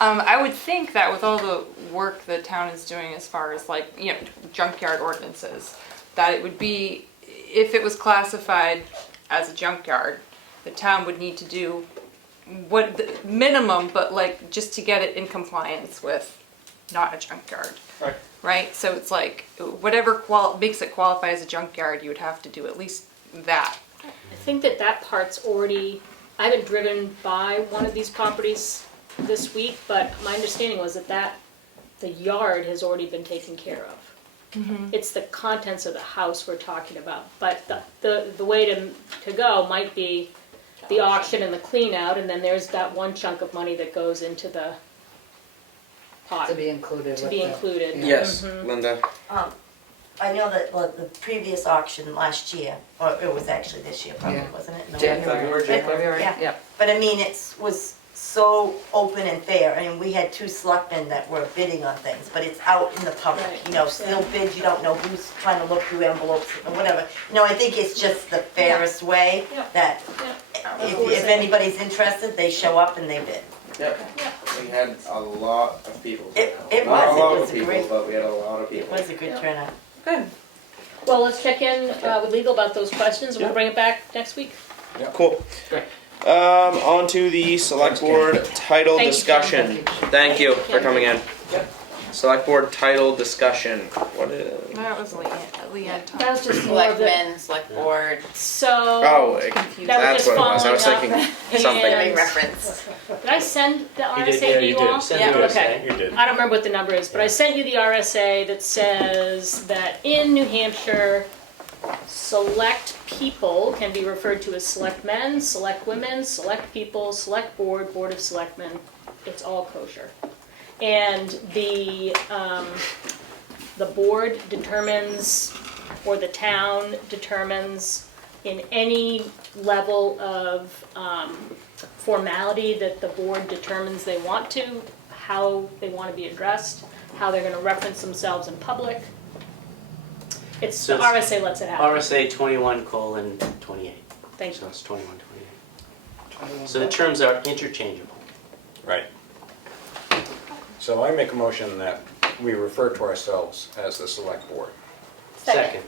I would think that with all the work the town is doing as far as like, you know, junkyard ordinances, that it would be, if it was classified as a junkyard, the town would need to do what the minimum, but like just to get it in compliance with not a junkyard. Right. Right? So it's like whatever makes it qualify as a junkyard, you would have to do at least that. I think that part's already, I haven't driven by one of these properties this week, but my understanding was that the yard has already been taken care of. It's the contents of the house we're talking about, but the way to go might be the auction and the clean out, and then there's that one chunk of money that goes into the pot To be included to with be the- included. Yes, Mhm. Linda. I know that the previous auction last year, or it was actually this year probably, Yeah. wasn't it? No, January. February. Yeah. But I mean, was so open and fair. I mean, we had 2 selectmen that were bidding on things, but it's out in the public, Right. you know, still bids, you don't know who's trying to look through envelopes or whatever. You know, I think it's just the fairest way Yeah. that Yeah. if anybody's interested, they show up and they bid. Yep. We had a lot of people. It Not a lot was of a people, great, but we had a lot of it people. was a good turnout. Good. Well, let's check in with legal about those questions, and we'll bring it back next week. Cool. On to the select board title Thank you, Ken. discussion. Thank you for coming in. Select board title discussion. What is? That was Leanne That was just more of the, Selectmen, select board, so. Oh, confused. That was that's just what it was. I was following thinking up. something. And- reference. Did I send the You did, RSA yeah, to you you all? did. Send Yeah. the Okay. RSA. You did. I don't remember what the number is, but I sent you the RSA that says that in New Hampshire, select people can be referred to as select men, select women, select people, select board, board of selectmen. It's all kosher. And the board determines, or the town determines in any level of formality that the board determines they want to, how they want to be addressed, how they're going to reference themselves in public. It's, So the it's RSA lets it happen. RSA 21:28. Thank So you. it's 21:28. So the terms are interchangeable. Right. So I make a motion that we refer to ourselves as the select board. Second.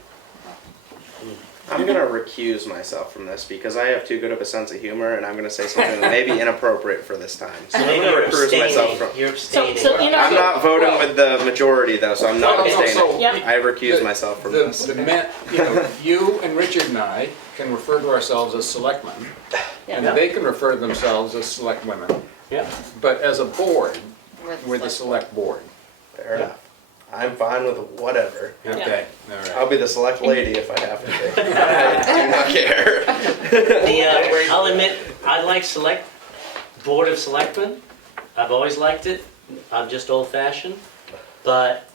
I'm gonna recuse myself from this because I have too good of a sense of humor, and I'm gonna say something that may be inappropriate for this time. So I'm Maybe gonna you're recuse myself abstaining. from. You're abstaining. So in our- I'm not voting with the majority though, so I'm not No, no, abstaining. so Yep. I recuse myself from this. The men, you know, you and Richard and I can refer to ourselves as selectmen, and Yeah. they can refer to themselves as select women. Yeah. But as a board, We're we're the select board. Fair enough. I'm fine with whatever. Okay, all I'll right. be the select lady if I have to be. I do not care. I'll admit, I like select, Board of Selectmen. I've always liked it. I'm just old fashioned. But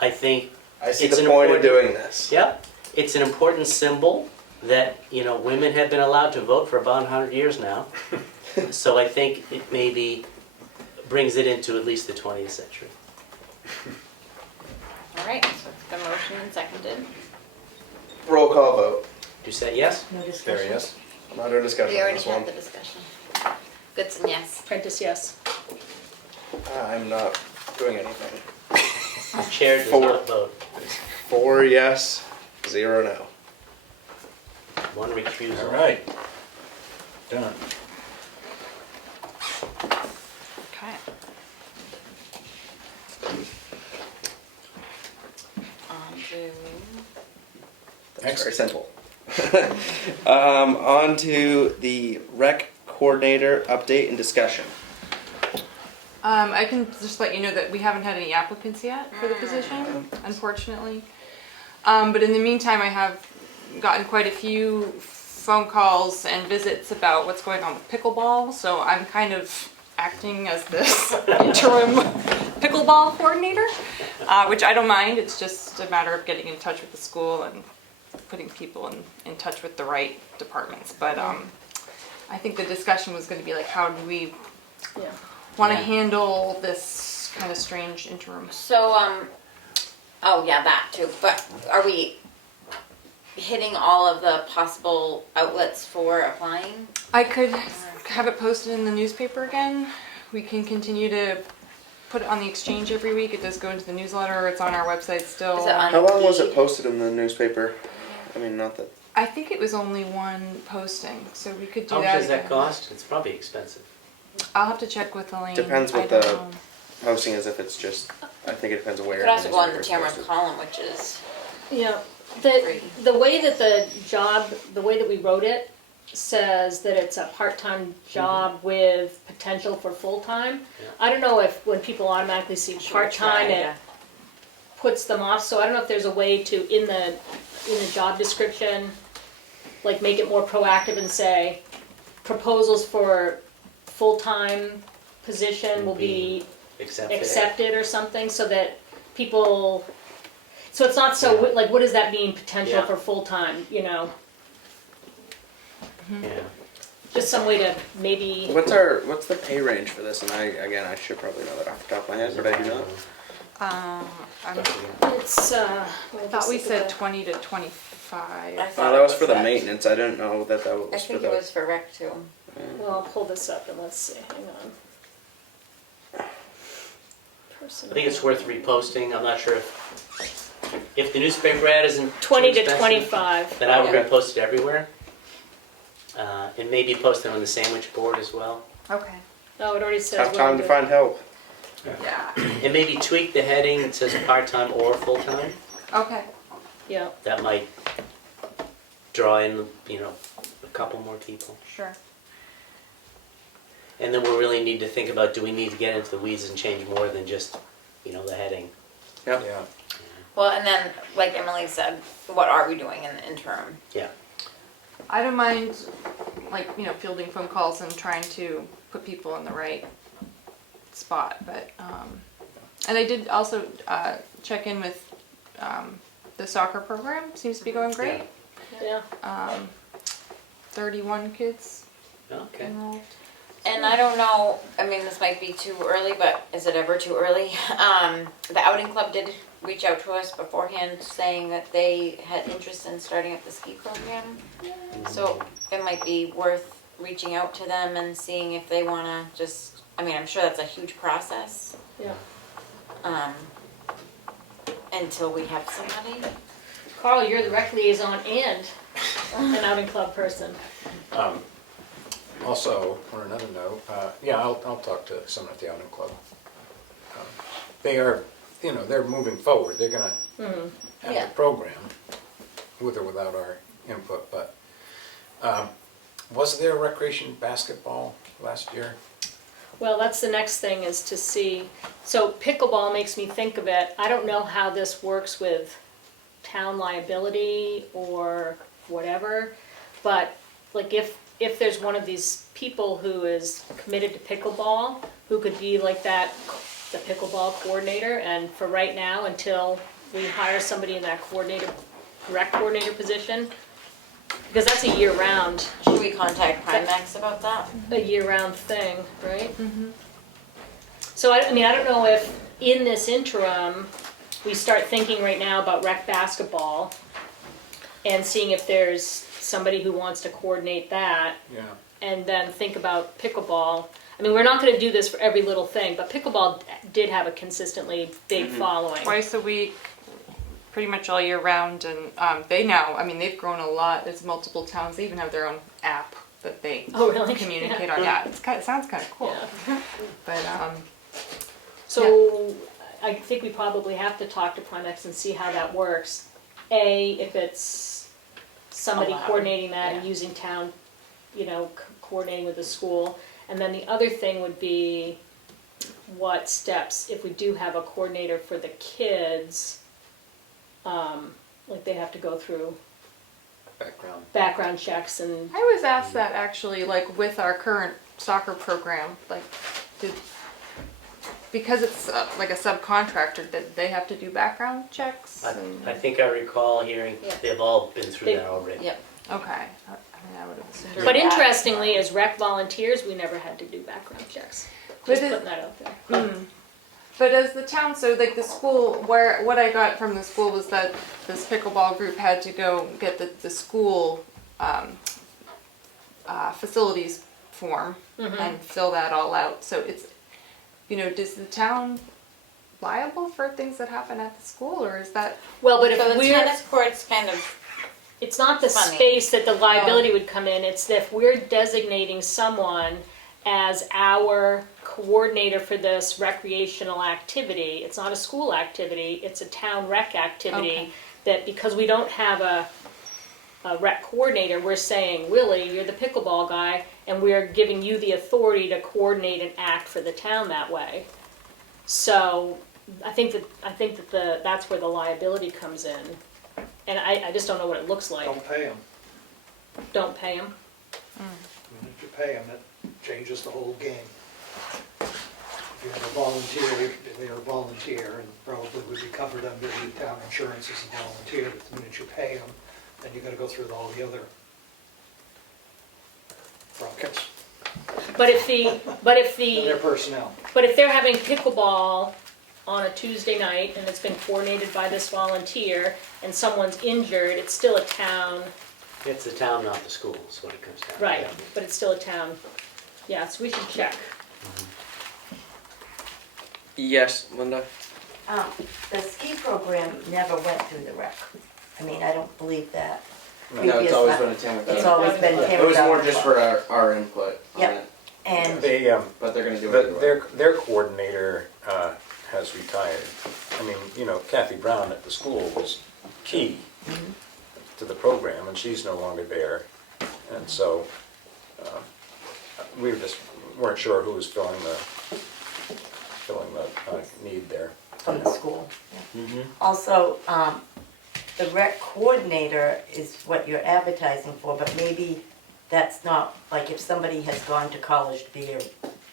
I think, I see It's the an point of important- doing this. yep, it's an important symbol that, women have been allowed to vote for about 100 years now. So I think it maybe brings it into at least the 20th century. All right, so it's been motion and seconded. Roll call vote. Do you say yes? No There discussion? he is. Not a discussion We on already this one. had the discussion. Goodson, yes. Prentice, yes. I'm not doing anything. Chair does Four. not vote. 4 yes, 0 no. One All recusal. right. Done. Okay. On to, That's very simple. On to the rec coordinator update and discussion. I can just let you know that we haven't had any applicants yet for the position, unfortunately. But in the meantime, I have gotten quite a few phone calls and visits about what's going on with pickleball, so I'm kind of acting as this interim pickleball coordinator, which I don't mind. It's just a matter of getting in touch with the school and putting people in touch with the right departments. But I think the discussion was going to be like, how do we Yeah. want to handle this kind of strange interim? so, oh yeah, that too, but are we hitting all of the possible outlets for applying? I could have it posted in the newspaper again. We can continue to put it on the exchange every week. It does go into the newsletter. It's on our website still. Is it on- How long was it posted in the newspaper? I mean, not that. I think it was only one posting, so we could do How that. much does that again. cost? It's probably expensive. I'll have to check with Elaine. Depends what I don't the- know. Posting as if it's just. I think it depends on where. Could also go on the newspaper Tamworth it's column, which is Yeah, free. the way that the way that we wrote it says that it's a part-time job with potential for full-time. Yeah. I don't know if when people automatically see part-time, it puts them off, so I don't know if there's a way to, in the job description, like make it more proactive and say, proposals for full-time position will be accepted or something, so that people, so it's not so, like, what does that mean, potential Yeah. for full-time, Yeah. just some way to maybe, What's the pay range for this? And I should probably know that off the top of my head, but I do not. it's, I thought we said 20 to 25. I thought Oh, that was it for the that. maintenance. I didn't know that I was for think the. it was for rec too. well, I'll pull this up and let's see, hang on. I think it's worth reposting. I'm not sure if the newspaper ad isn't too 20 to expensive, 25. then I would Okay. repost it everywhere. And maybe post them on the sandwich board as well. Okay. Oh, it already says. Have what time we to do. find help. Yeah, And maybe tweak the heading, it says part-time or full-time. Okay. Yeah, That might draw in, you know, a couple more people. Sure. And then we really need to think about, do we need to get into the weeds and change more than just, you know, the heading? Yeah. Well, and then, like Emily said, what are we doing in the interim? Yeah. I don't mind, like, you know, fielding phone calls and trying to put people in the right spot, but, and I did also, check in with, the soccer program, seems to be going great. yeah. 31 kids Okay. enrolled. And I don't know, I mean, this might be too early, but is it ever too early? The outing club did reach out to us beforehand saying that they had interest in starting up the ski program. So it might be worth reaching out to them and seeing if they wanna just, I mean, I'm sure that's a huge process. Yeah. Until we have somebody. Carl, you're the rec liaison and an outing club person. Also, on another note, yeah, I'll talk to someone at the outing club. They are, you know, they're moving forward. They're gonna have Yeah. a program with or without our input, but was there recreation basketball last year? Well, that's the next thing is to see, so pickleball makes me think of it. I don't know how this works with town liability or whatever, but like if there's one of these people who is committed to pickleball, who could be like that, the pickleball coordinator, and for right now, until we hire somebody in that rec coordinator position, because that's a year-round, Should we contact Primex about that? a year-round thing, right? So I mean, I don't know if in this interim, we start thinking right now about rec basketball and seeing if there's somebody who wants to coordinate that, Yeah. and then think about pickleball. I mean, we're not gonna do this for every little thing, but pickleball did have a consistently big following. Twice a week, pretty much all year round, and they now, I mean, they've grown a lot. There's multiple towns. They even have their own app that they Oh, really? communicate on. Yeah, it sounds kind of cool. Yeah. But So I think we probably have to talk to Primex and see how that works. If it's somebody Allowed, coordinating that and yeah. using town, you know, coordinating with the school. And then the other thing would be what steps, if we do have a coordinator for the kids, like they have to go through background checks and, I was asked that actually, like with our current soccer program, like, because it's like a subcontractor, did they have to do background checks? And- I think I recall hearing Yeah. they've all been through They- that already. Yep. Okay, I mean, I would have assumed. but interestingly, as rec volunteers, we never had to do background checks. But Just it- putting that out there. But as the town, so like the school, what I got from the school was that this pickleball group had to go get the school facilities form and fill that all out. So it's, you know, does the town liable for things that happen at the school, or is that? Well, but if So the we're, tennis court's kind of, it's not the Funny. space that the liability would come in, it's that if we're designating someone as our coordinator for this recreational activity, it's not a school activity, it's a town rec activity, Okay. that because we don't have a rec coordinator, we're saying, Willie, you're the pickleball guy, and we're giving you the authority to coordinate and act for the town that way. So, I think that that's where the liability comes in. And I just don't know what it looks like. Don't pay them. Don't pay them. If you pay them, it changes the whole game. If you have a volunteer, they're a volunteer and probably would be covered under the town insurance as a volunteer. But the minute you pay them, then you gotta go through all the other brackets. But if And their personnel. but if they're having pickleball on a Tuesday night and it's been coordinated by this volunteer and someone's injured, it's still a town, It's the town, not the school, is what it comes down to. right, but it's still a town. Yeah, so we should check. Yes, Linda? The ski program never went through the rec. I mean, I don't believe that. No, it's always been a town. It's always been It Tamworth. was more just for our input on Yep. it. And They, But they're gonna do it anyway. their coordinator has retired. I mean, Kathy Brown at the school was key to the program, and she's no longer there. And so we weren't sure who was filling the need there. from the school. Also, the rec coordinator is what you're advertising for, but maybe that's not, like if somebody has gone to college to be a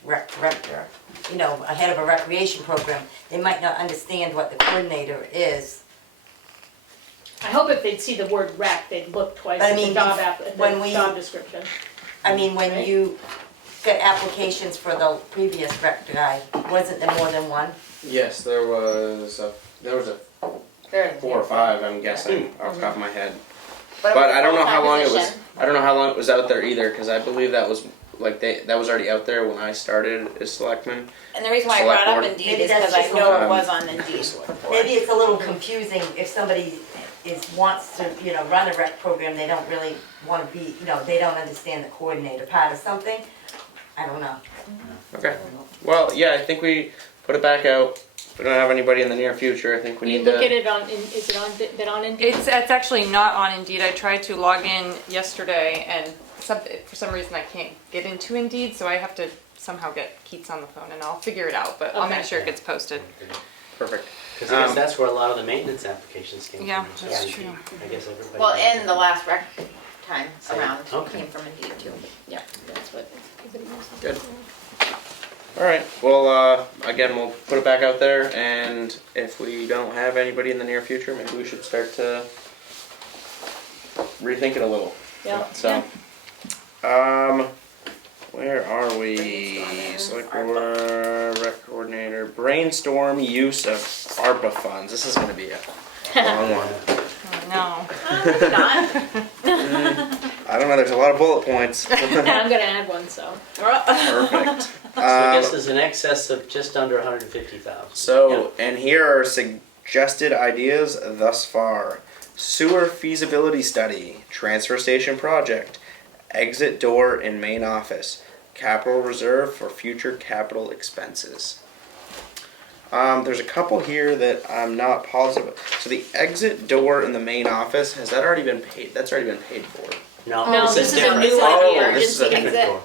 rec director, a head of a recreation program, they might not understand what the coordinator is. I hope if they'd see the word rec, they'd look twice But I at the mean, job job description. I mean, when you got applications for the previous rec guy, wasn't there more than one? Yes, there was a There. 4 or 5, I'm guessing, off the top of my head. But, But I don't know how long it was. I don't know how long it was out there either, because I believe that was that was already out there when I started as selectman. And the reason why I Select brought up board. Indeed Maybe is that's because I just know a- it was on Indeed. Maybe it's a little confusing if somebody wants to, run a rec program, they don't really want to be, they don't understand the coordinator part of something. I don't know. Okay. Well, yeah, I think we put it back out. If we don't have anybody in the near future, I think we You need look to. at it on, is it on, been on Indeed? It's actually not on Indeed. I tried to log in yesterday and for some reason I can't get into Indeed, so I have to somehow get Keats on the phone and I'll figure it out, but I'll Okay. make sure it gets posted. Perfect. Because I guess that's where a lot of the maintenance applications came Yeah, from. that's So I true. I guess everybody. Well, and the last rec time Same. around Okay. came from Indeed too. Yeah, that's what. Good. All right. Well, again, we'll put it back out there, and if we don't have anybody in the near future, maybe we should start to rethink it a little. Yeah. So, where are we? Select board, rec coordinator, brainstorm use of ARPA funds. This is going to be a long one. No. Not. I don't know. There's a lot of bullet points. And I'm gonna add one, so. Perfect. So I guess there's an excess of just under 150,000. So, and here are suggested ideas thus far. Sewer feasibility study, transfer station project, exit door in main office, capital reserve for future capital expenses. There's a couple here that I'm not positive. So the exit door in the main office, has that already been paid? That's already been paid for. No, this is a different. new Oh, idea. this is a Emergency Exit door.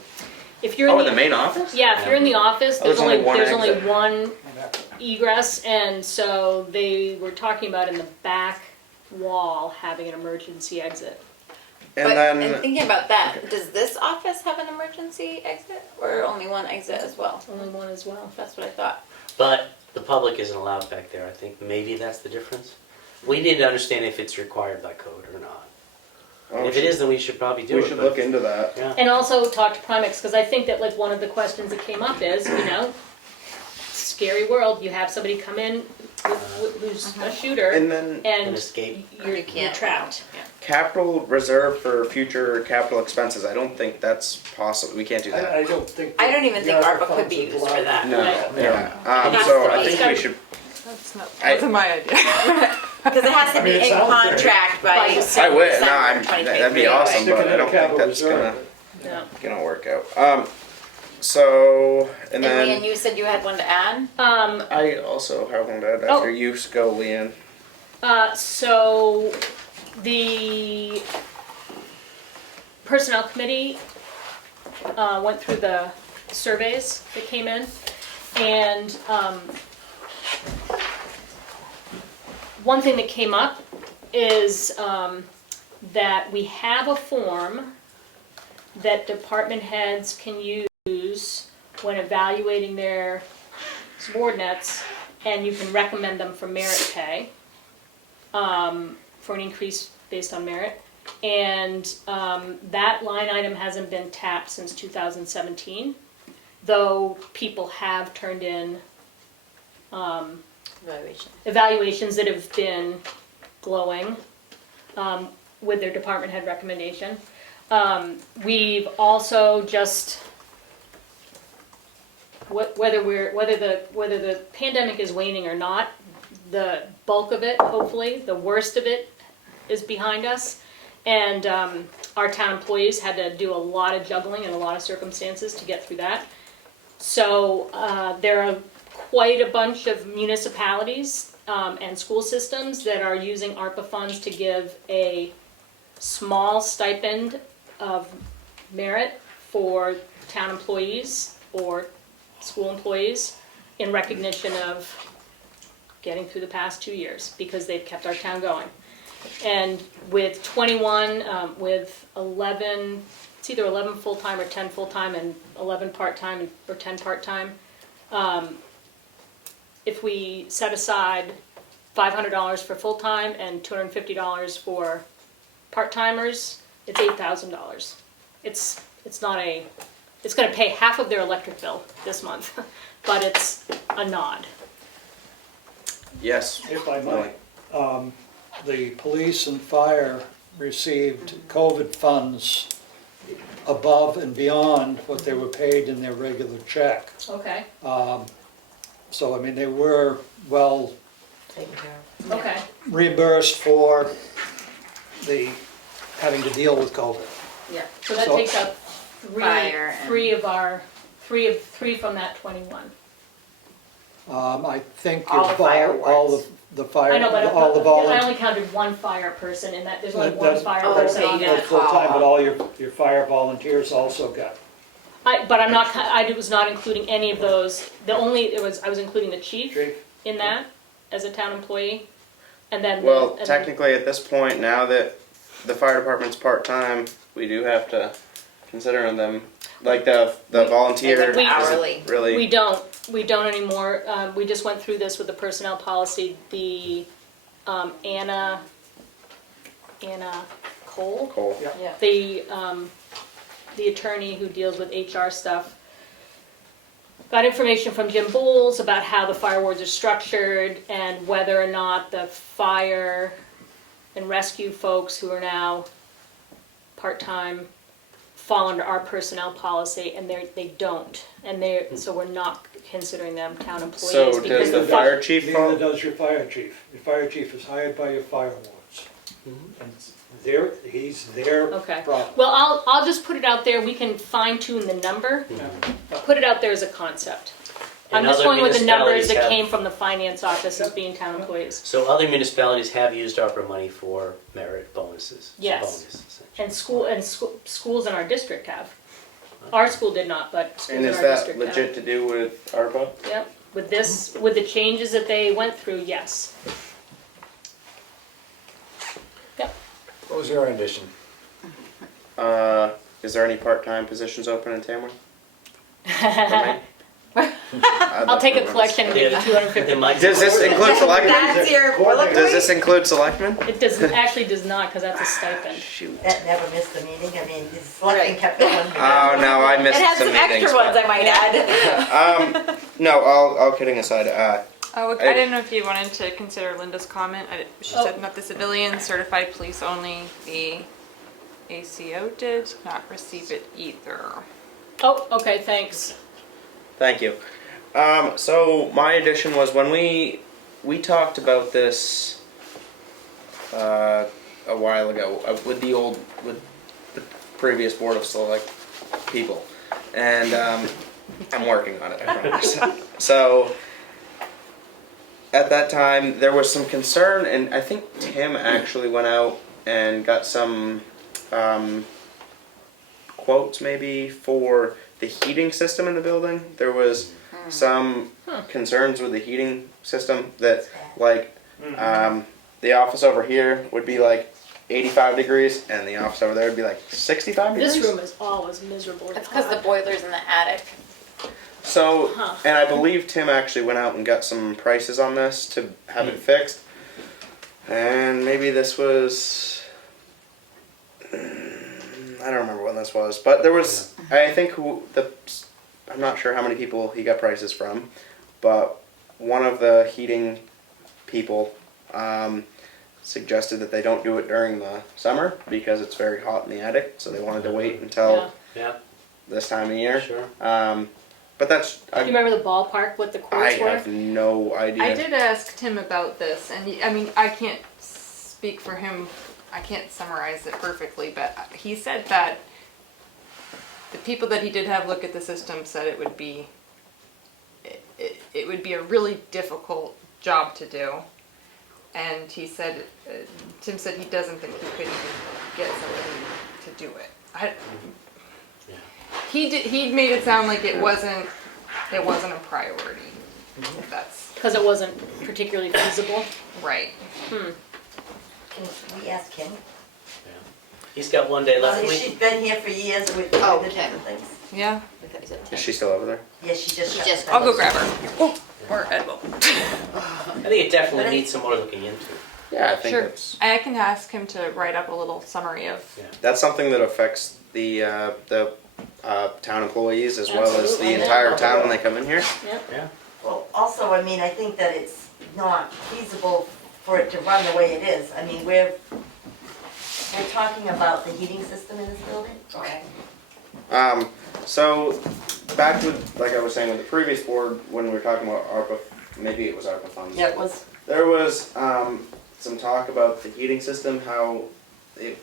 If you're Oh, in in the main office? yeah, if you're in the office, Oh, there's there's only one only exit. one egress, and so they were talking about in the back wall having an emergency exit. And But then and thinking about that, does this office have an emergency exit or only one exit as well? Only one as well. That's what I thought. But the public isn't allowed back there. I think maybe that's the difference. We need to understand if it's required by code or not. And if it is, then we should probably do we it. should but- look into that. Yeah. And also talk to Primex, because I think that like one of the questions that came up is, scary world, you have somebody come in who's a shooter And then An and escape. you're You can't. trapped. capital reserve for future capital expenses. I don't think that's possible. We can't do that. I don't think. I don't even the think ARPA ARPA could funds be would used allow for it. that. No. Right. Yeah. It has So to I be. think we should. Wasn't my idea. Because it has to I mean, be it in sounds great. contract by I I December would. No, 2023. that'd be awesome, Stick it but in I the don't think capital that's gonna reserve. Yeah. work out. So and And then Leanne, you said you had one to add? I also have one to add Oh. after you go, Leanne. So the personnel committee went through the surveys that came in, and one thing that came up is that we have a form that department heads can use when evaluating their subordinates, and you can recommend them for merit pay, for an increase based on merit. And that line item hasn't been tapped since 2017, though people have turned in Evaluation. evaluations that have been glowing with their department head recommendation. We've also just, whether the pandemic is waning or not, the bulk of it, hopefully, the worst of it is behind us. And our town employees had to do a lot of juggling and a lot of circumstances to get through that. So there are quite a bunch of municipalities and school systems that are using ARPA funds to give a small stipend of merit for town employees or school employees in recognition of getting through the past 2 years, because they've kept our town going. And with 21, with 11, it's either 11 full-time or 10 full-time and 11 part-time or 10 part-time, if we set aside $500 for full-time and $250 for part-timers, it's $8,000. It's not a, it's gonna pay half of their electric bill this month, but it's a nod. Yes. If I might, the police and fire received COVID funds above and beyond what they were paid in their regular check. Okay, So, I mean, they were well Taken care of. okay. reimbursed for the, having to deal with COVID. Yeah. So that So- takes out Fire and- three from that 21. I think All the fire all wards. the fire, I know, but all the I volunteers. only counted one fire person in that, there's only That- one that- fire Oh, person okay, on you that. got it. Full-time, but all your fire volunteers also got. But I'm not, I was not including any of those, I was including the chief Chief? in that as a town employee. And then. Well, and then- technically, at this point, now that the fire department's part-time, we do have to consider them, like the volunteer. They went to isn't hourly. Really. We don't anymore. We just went through this with the personnel policy. The Anna Cole, Cool. Yeah. the attorney who deals with HR stuff, got information from Jim Bowles about how the fire wards are structured and whether or not the fire and rescue folks who are now part-time fall under our personnel policy, and they don't, and so we're not considering them town employees. So because does the fire chief Neither fall? does your fire chief. Your fire chief is hired by your fire wards. And he's their Okay. problem. Well, I'll just put it out there, we can fine tune the number, put it out there as a concept. I'm And just other going with the numbers municipalities that have- came from the finance office as being town employees. So other municipalities have used ARPA money for merit bonuses. So Yes. bonuses, And essentially. schools in our district have. Our school did not, but schools And in is our that district have. legit to do with ARPA? Yep, with the changes that they went through, yes. Yep. What was your addition? Is there any part-time positions open in Tamworth? I'll take a collection and give you $250. There might- Does this include selectmen? That's your bullet Does this point? include selectmen? It actually does not, because that's a stipend. Shoot. That never missed the meeting, I mean, the selectmen Right. kept going. Oh no, I It missed has some some meetings. extra ones, I might add. No, all kidding aside. Oh, I- I didn't know if you wanted to consider Linda's comment. She Oh. said not the civilians, certified police only. The ACO did not receive it either. Oh, okay, thanks. Thank you. So my addition was when we talked about this a while ago with the previous board of select people, and I'm working on it. I promise. So at that time there was some concern, and I think Tim actually went out and got some quotes maybe for the heating system in the building. There was some concerns with the heating system that, like, the office over here would be like 85 degrees, and the office over there would be like 65 degrees. This room is always miserable. It's because the boiler's in the attic. So, Huh. and I believe Tim actually went out and got some prices on this to have it fixed. And maybe this was, I don't remember when this was, but there was, I think I'm not sure how many people he got prices from, but one of the heating people suggested that they don't do it during the summer because it's very hot in the attic, so they wanted to wait until Yeah, this time of year. sure. But that's, Do you remember the ballpark, what the I quotes were? have no idea. I did ask Tim about this, and I mean, I can't speak for him I can't summarize it perfectly, but he said that the people that he did have look at the system said it would be a really difficult job to do. And he said, Tim said he doesn't think he could even get somebody to do it. He made it sound like it wasn't a priority. If that's Because it wasn't particularly feasible. right. Can we ask Kim? He's got one day left. She's been here for years with Oh, the Kim. different things. Yeah. Is she still over there? Yeah, she just. I'll go grab her. Or Ed will. I think it definitely needs some more looking into. Yeah, I think Sure. that's I can ask him to write up a little summary of. that's something that affects the town employees as well as the Absolutely. entire town when they come in here. Yeah. Well, also, I mean, I think that it's not feasible for it to run the way it is. I mean, we're talking about the heating system in this building. Okay. So back with, like I was saying with the previous board, when we were talking about ARPA, maybe it was ARPA funds. Yeah, it was. There was some talk about the heating system, how it,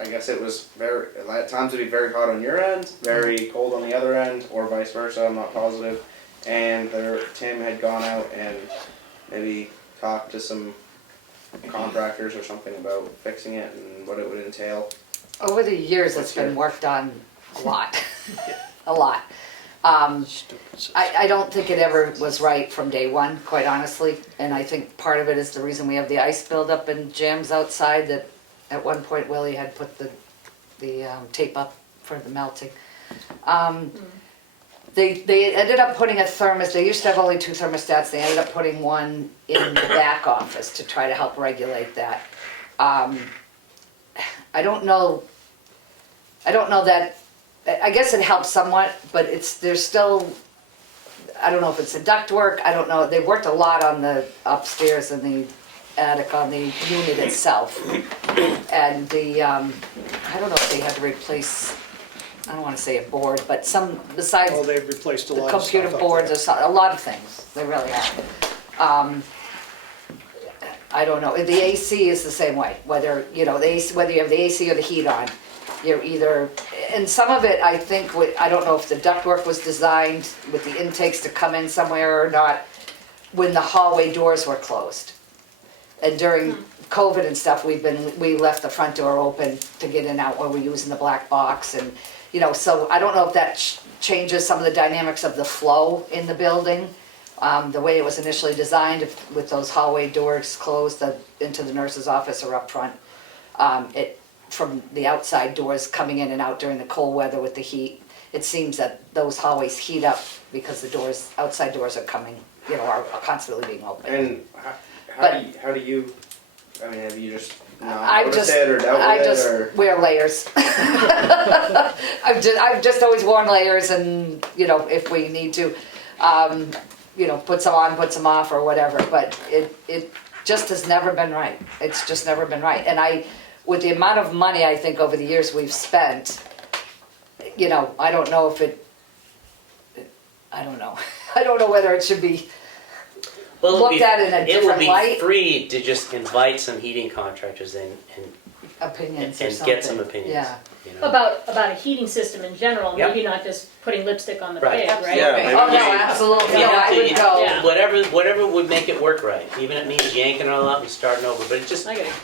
I guess it was at times it'd be very hot on your end, very cold on the other end, or vice versa, I'm not positive. And Tim had gone out and maybe talked to some contractors or something about fixing it and what it would entail. Over the years, it's been worked on a lot, a lot. I don't think it ever was right from day one, quite honestly, and I think part of it is the reason we have the ice buildup and jams outside that at one point Willie had put the tape up for the melting. They ended up putting a thermostat. They used to have only 2 thermostats. They ended up putting one in the back office to try to help regulate that. I don't know that, I guess it helps somewhat, but there's still, I don't know if it's the ductwork, I don't know. They worked a lot on the upstairs and the attic on the unit itself. And I don't know if they had to replace, I don't want to say a board, but some, besides Oh, they've replaced a the lot of stuff computer up boards there. or something, a lot of things, they really have. I don't know, the AC is the same way, whether, whether you have the AC or the heat on, you're either, and some of it, I think, I don't know if the ductwork was designed with the intakes to come in somewhere or not, when the hallway doors were closed. And during COVID and stuff, we left the front door open to get in and out while we're using the black box and, so I don't know if that changes some of the dynamics of the flow in the building. The way it was initially designed, with those hallway doors closed into the nurse's office or up front, from the outside doors coming in and out during the cold weather with the heat, it seems that those hallways heat up because the outside doors are coming, are constantly being open. And how do you, I mean, have you just I noticed just, it or dealt I with just it or? wear layers. I've just always worn layers, and if we need to, put some on, put some off, or whatever. But it just has never been right. It's just never been right. And with the amount of money I think over the years we've spent, I don't know if I don't know. I don't know whether it should be looked at in a different light. It would be free to just invite some heating contractors in Opinions or and something. get some opinions. Yeah. About a heating system in general, Yep. maybe not just putting lipstick on the Right. pig, right? Yeah, maybe Oh no, just- absolutely. You No, have I to- would go. Yeah. Whatever would make it work right, even if it means yanking it all out and starting over, but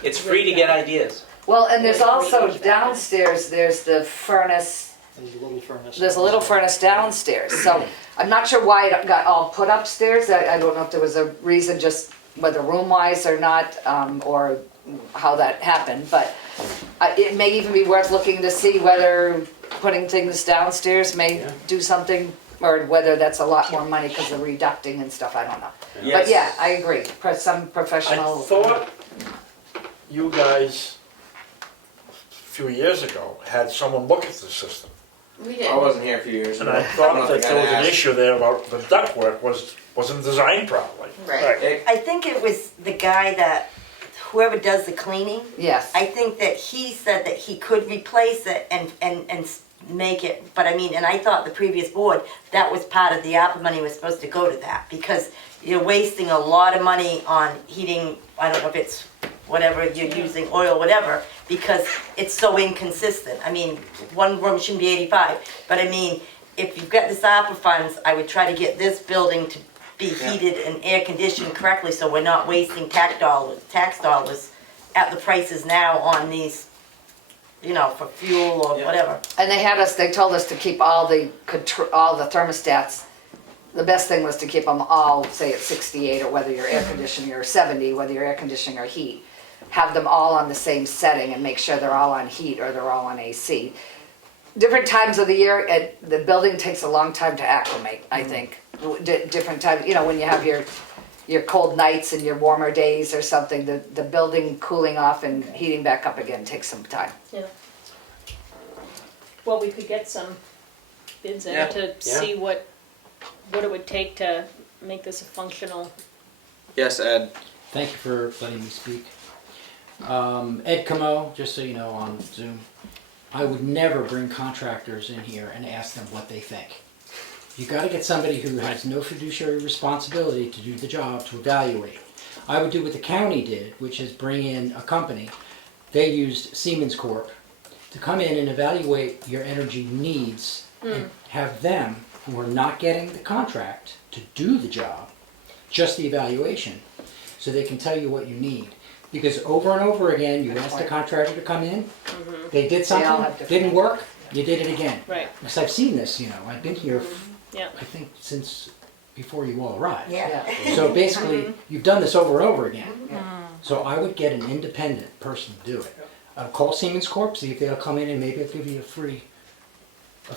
it's free to get ideas. Well, and there's also downstairs, there's the furnace, There's a little furnace. there's a little furnace downstairs. So I'm not sure why it got all put upstairs. I don't know if there was a reason, just whether room-wise or not, or how that happened. But it may even be worth looking to see whether putting things downstairs may do something, or whether that's a lot more money because of reducting and stuff, I don't know. But yeah, I agree, some professional. I thought you guys, a few years ago, had someone look at the system. We did. I wasn't here a few years And ago. I thought don't that think there was I'd an asked. issue there about the ductwork wasn't designed properly. Right. I think it was the guy whoever does the cleaning. Yes. I think that he said that he could replace it and make it, but I mean, and I thought the previous board, that was part of the ARPA money was supposed to go to that, because you're wasting a lot of money on heating, I don't know if it's whatever you're using, oil, whatever, because it's so inconsistent. I mean, one room shouldn't be 85, but I mean, if you've got this ARPA funds, I would try to get this building to be heated and air conditioned correctly, so we're not wasting tax dollars at the prices now on these, for fuel or whatever. And they told us to keep all the thermostats. The best thing was to keep them all, say at 68, or whether you're air conditioning, or 70, whether you're air conditioning or heat. Have them all on the same setting and make sure they're all on heat or they're all on AC. Different times of the year, the building takes a long time to acclimate, I think. Different times, when you have your cold nights and your warmer days or something, the building cooling off and heating back up again takes some time. Yeah. Well, we could get some bids in Yeah. to see what it would take to make this a functional. Yes, Ed. Thank you for letting me speak. Ed Comeau, just so you know, on Zoom. I would never bring contractors in here and ask them what they think. You got to get somebody who has no fiduciary responsibility to do the job, to evaluate. I would do what the county did, which is bring in a company. They used Siemens Corp to come in and evaluate your energy needs and have them, who are not getting the contract to do the job, just the evaluation, so they can tell you what you need. Because over and over again, you ask the contractor to come in, they did something, didn't work, you did it again. Right. Because I've seen this, I've been here, Yeah. I think, since before you all arrived. Yeah. So basically, you've done this over and over again. So I would get an independent person to do it. Call Siemens Corp, see if they'll come in and maybe they'll give you a free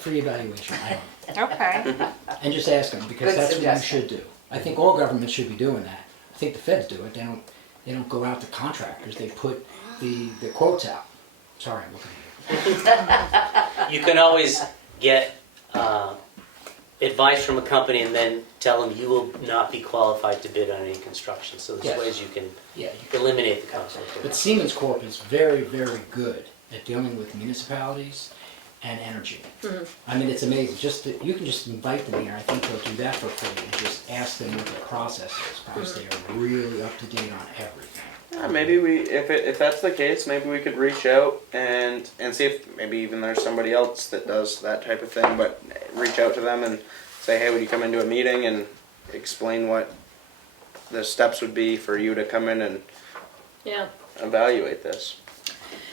evaluation. I don't know. Okay. And just ask them, because Good that's what you suggestion. should do. I think all governments should be doing that. I think the feds do it. They don't go out to contractors. They put the quotes out. Sorry, I'm looking at you. You can always get advice from a company and then tell them you will not be qualified to bid on any construction. So there's Yes. ways you can Yeah, eliminate the conflict. but Siemens Corp is very, very good at dealing with municipalities and energy. I mean, it's amazing. You can just invite them here. I think they'll do that for free and just ask them what their process is, because they are really up to date on everything. Maybe if that's the case, maybe we could reach out and see if maybe even there's somebody else that does that type of thing. But reach out to them and say, hey, would you come into a meeting and explain what the steps would be for you to come in and Yeah. evaluate this.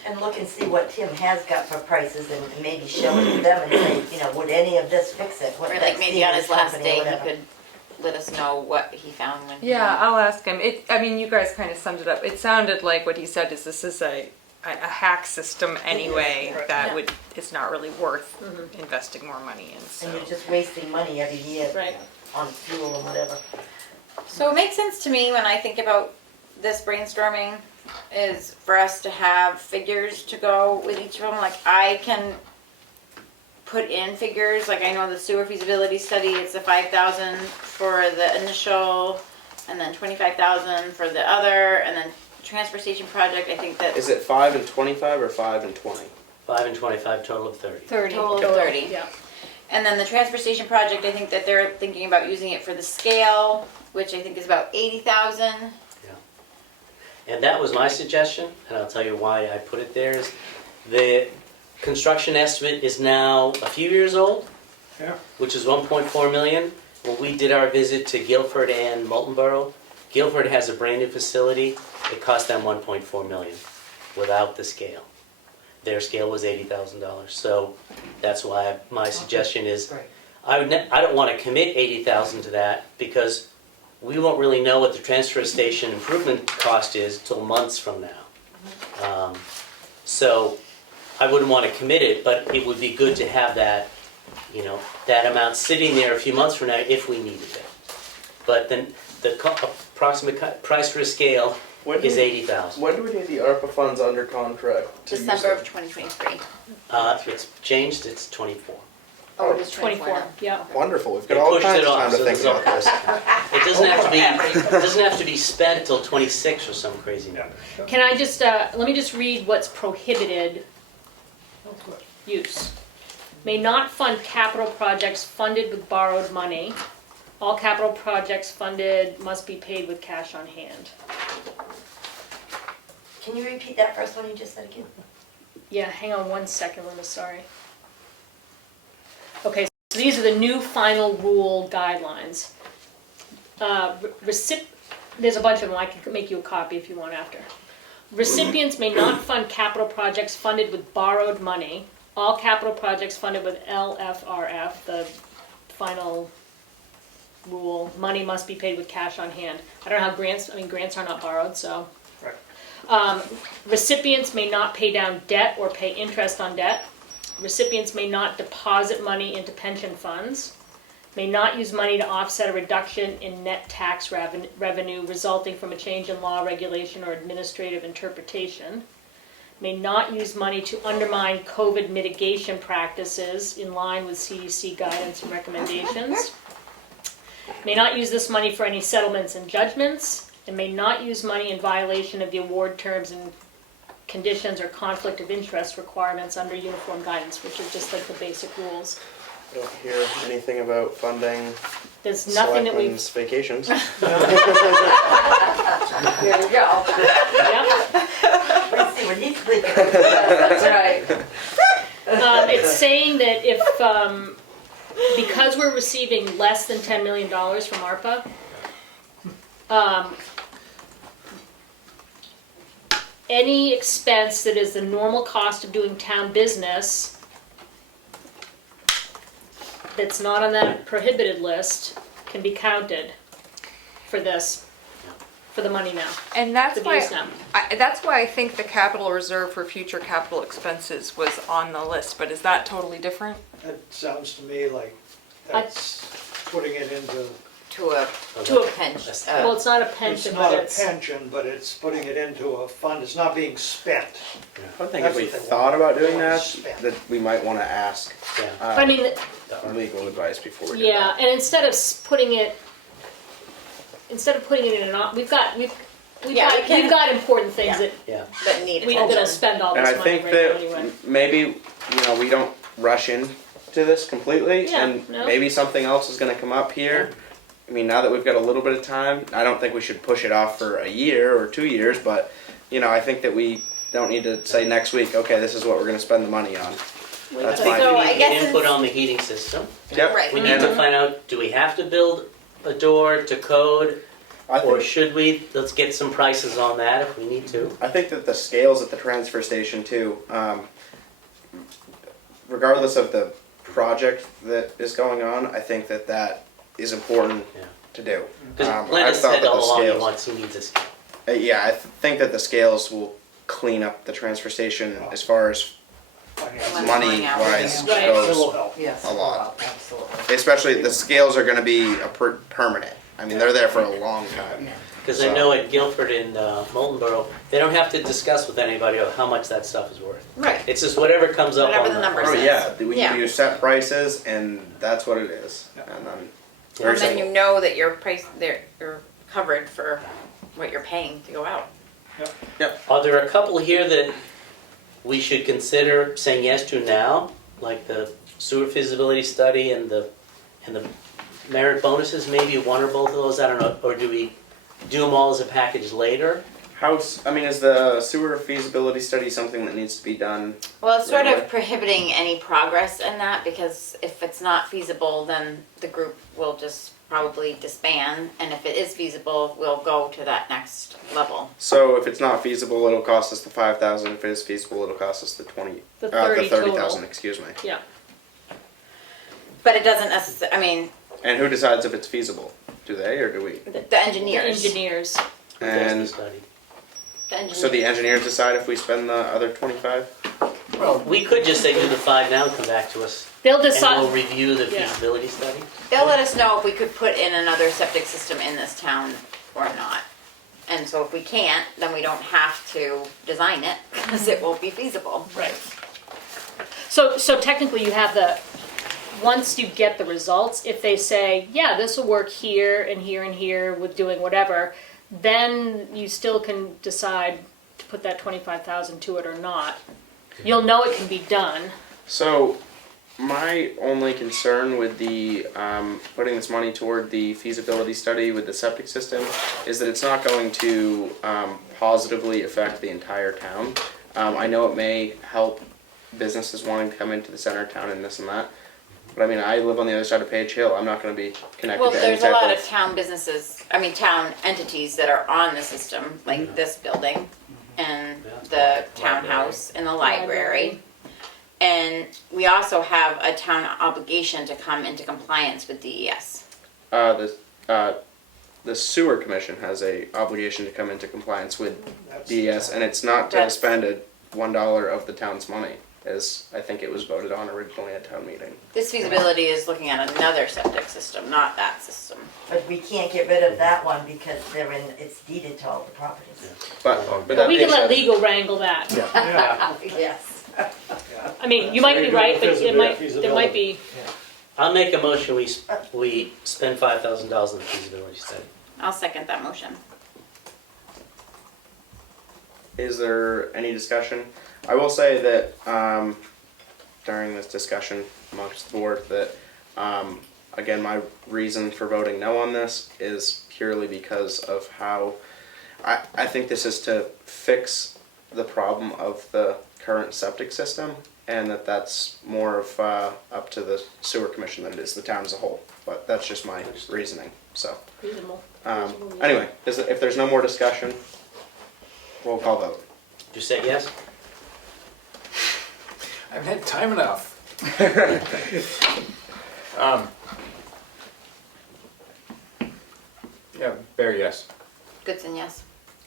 And look and see what Tim has got for prices and maybe show it to them and say, would any of this fix it? What Or that like maybe on his Siemens last company or day, he whatever. could let us know what he found when. Yeah, I'll ask him. You guys kind of summed it up. It sounded like what he said is this is a hack system anyway that it's not really worth investing more money in. So. And you're just wasting money every year Right. on fuel and whatever. So it makes sense to me when I think about this brainstorming is for us to have figures to go with each of them. Like I can put in figures, like I know the sewer feasibility study, it's a 5,000 for the initial and then 25,000 for the other, and then transfer station project, I think that Is it 5 and 25 or 5 and 20? 5 and 25, total of 30. 30. Total of 30. Yeah. And then the transfer station project, I think that they're thinking about using it for the scale, which I think is about 80,000. And that was my suggestion, and I'll tell you why I put it there. Is the construction estimate is now a few years old, Yeah. which is 1.4 million. When we did our visit to Guilford and Moultonborough, Guilford has a brand new facility. It cost them 1.4 million without the scale. Their scale was $80,000. So that's why my suggestion is I don't want to commit 80,000 to that, because we won't really know what the transfer station improvement cost is till months from now. So I wouldn't want to commit it, but it would be good to have that, that amount sitting there a few months from now if we needed it. But then the approximate price for a scale is 80,000. When do we need the ARPA funds under contract? to use December them? of 2023. It's changed, it's 24. Oh, it is 24. 24 now. Yeah. Wonderful. We've got They all pushed kinds it of off, time to so think there's about this. It doesn't have to be spent till 26 or some crazy number. Can I just, let me just read what's prohibited use. May not fund capital projects funded with borrowed money. All capital projects funded must be paid with cash on hand. Can you repeat that first one you just said again? Yeah, hang on one second, Linda, sorry. Okay, so these are the new final rule guidelines. There's a bunch of them, I can make you a copy if you want after. Recipients may not fund capital projects funded with borrowed money. All capital projects funded with LFRF, the final rule, money must be paid with cash on hand. I don't know how grants are not borrowed, so. Right. Recipients may not pay down debt or pay interest on debt. Recipients may not deposit money into pension funds. May not use money to offset a reduction in net tax revenue resulting from a change in law, regulation, or administrative interpretation. May not use money to undermine COVID mitigation practices in line with CDC guidance and recommendations. May not use this money for any settlements and judgments, and may not use money in violation of the award terms and conditions or conflict of interest requirements under uniform guidance, which are just like the basic rules. I don't hear anything about funding There's nothing that we've. selectmen's vacations. There you go. Yep. Let's see what he's thinking. That's right. It's saying that if, because we're receiving less than $10 million from ARPA, any expense that is the normal cost of doing town business that's not on that prohibited list can be counted for this, for the money now. And that's For the use why, now. that's why I think the capital reserve for future capital expenses was on the list, but is that totally different? That sounds to me like that's putting it into, To a To a- pension. Well, it's not a it's pension, not but a it's, pension, but it's putting it into a fund, it's not being spent. I think if we That's what they thought want. about doing They that, want spent. that we might want to ask Yeah. I mean, legal advice before we do yeah, that. and instead of putting it in an, we've got important things Yeah. that Yeah. That need we, that'll attention. spend all And this I money think right now that anyway. maybe, we don't rush into this completely, Yeah, and no. maybe something else is gonna come up here. I mean, now that we've got a little bit of time, I don't think we should push it off for a year or 2 years, but, I think that we don't need to say next week, okay, this is what we're gonna spend the money on. That's I think fine. So we I need to guess get input it's- on the heating system. Yep. Right. We need And to find out, do we have to build a door to code? I Or think, should we? Let's get some prices on that if we need to. I think that the scales at the transfer station too, regardless of the project that is going on, I think that that is important Yeah. to do. Because I've Linda thought said that all the along he scales- wants, he needs a scale. Yeah, I think that the scales will clean up the transfer station as far as Financially. money wise Right. It will goes, help. Yes. A lot. Absolutely. especially the scales are gonna be permanent. I mean, they're there for a long time. Because I know at Guilford and Moultonborough, they don't have to discuss with anybody of how much that stuff is worth. Right. It's just whatever comes up Whatever on the numbers Oh, is. yeah, we Yeah. do set prices and that's what it is. And then, very And then you simple. know that your price, you're covered for what you're paying to go out. Are there a couple here that we should consider saying yes to now? Like the sewer feasibility study and the merit bonuses, maybe one or both of those, I don't know, or do we do them all as a package later? Is the sewer feasibility study something that needs to be done? Well, it's sort Right of away. prohibiting any progress in that because if it's not feasible, then the group will just probably disband. And if it is feasible, we'll go to that next level. So if it's not feasible, it'll cost us the 5,000. If it is feasible, it'll cost us the The 30 total. 30,000. Excuse me. Yeah, But it doesn't necessarily, I mean, And who decides if it's feasible? Do they or do we? the the engineers. engineers. Who does the And study? The engineers. so the engineers decide if we spend the other 25. Well, we could just say do the 5 now and come back to us. They'll And we'll decide, review the Yeah. feasibility study. They'll let us know if we could put in another septic system in this town or not. And so if we can't, then we don't have to design it because it won't be feasible. right. So technically you have once you get the results, if they say, yeah, this will work here and here and here with doing whatever, then you still can decide to put that 25,000 to it or not. You'll know it can be done. So My only concern with the putting this money toward the feasibility study with the septic system is that it's not going to positively affect the entire town. I know it may help businesses wanting to come into the center of town and this and that, but I mean, I live on the other side of Page Hill. I'm not going to be connected Well, to any there's a type lot of. of town businesses, town entities that are on the system, like this building and the townhouse and the library. And we also have a town obligation to come into compliance with DES. The sewer commission has a obligation to come into compliance with DES, and it's not to That's- spend $1 of the town's money, as I think it was voted on originally at town meeting. This feasibility is looking at another septic system, not that system. But we can't get rid of that one because it's deeded to all the properties. But But that we being can let said, legal wrangle that. Yeah, Yes. I mean, you might be right, but there might Feasibility. be, I'll make a motion, we spend $5,000 on the feasibility study. I'll second that motion. is there any discussion? I will say that during this discussion amongst the board that, again, my reason for voting no on this is purely because of how I think this is to fix the problem of the current septic system, and that's more of up to the sewer commission than it is the town as a whole. But that's just my reasoning. So reasonable. anyway, if there's no more discussion, roll call vote. Did you say yes? I've had time enough. Yeah, Barry, yes. Goodson, yes.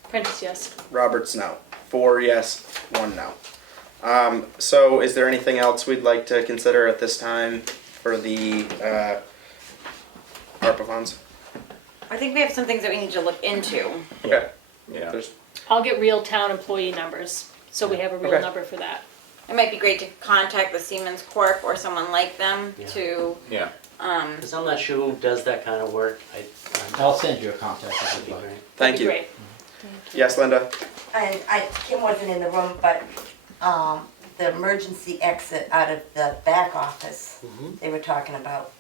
Prentice, yes. Roberts, no. 4 yes, 1 no. So is there anything else we'd like to consider at this time for the ARPA funds? I think we have some things that we need to look into. Okay. Yeah. There's- I'll get real town employee numbers, so we have a real Okay. number for that. It might be great to contact the Siemens Corp or someone like them Yeah. to, Yeah. Because I'm not sure who does that kind of work. I'll send you a contact if That'd you'd be like. great. Thank That'd be you. great. Yes, Linda? And Kim wasn't in the room, but the emergency exit out of the back office, they were talking about,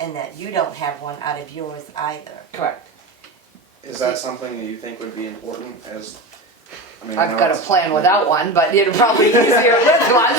and that you don't have one out of yours either. Correct. Is that something that you think would be important as, I mean, I've got a plan without one, but it'd probably be easier with one.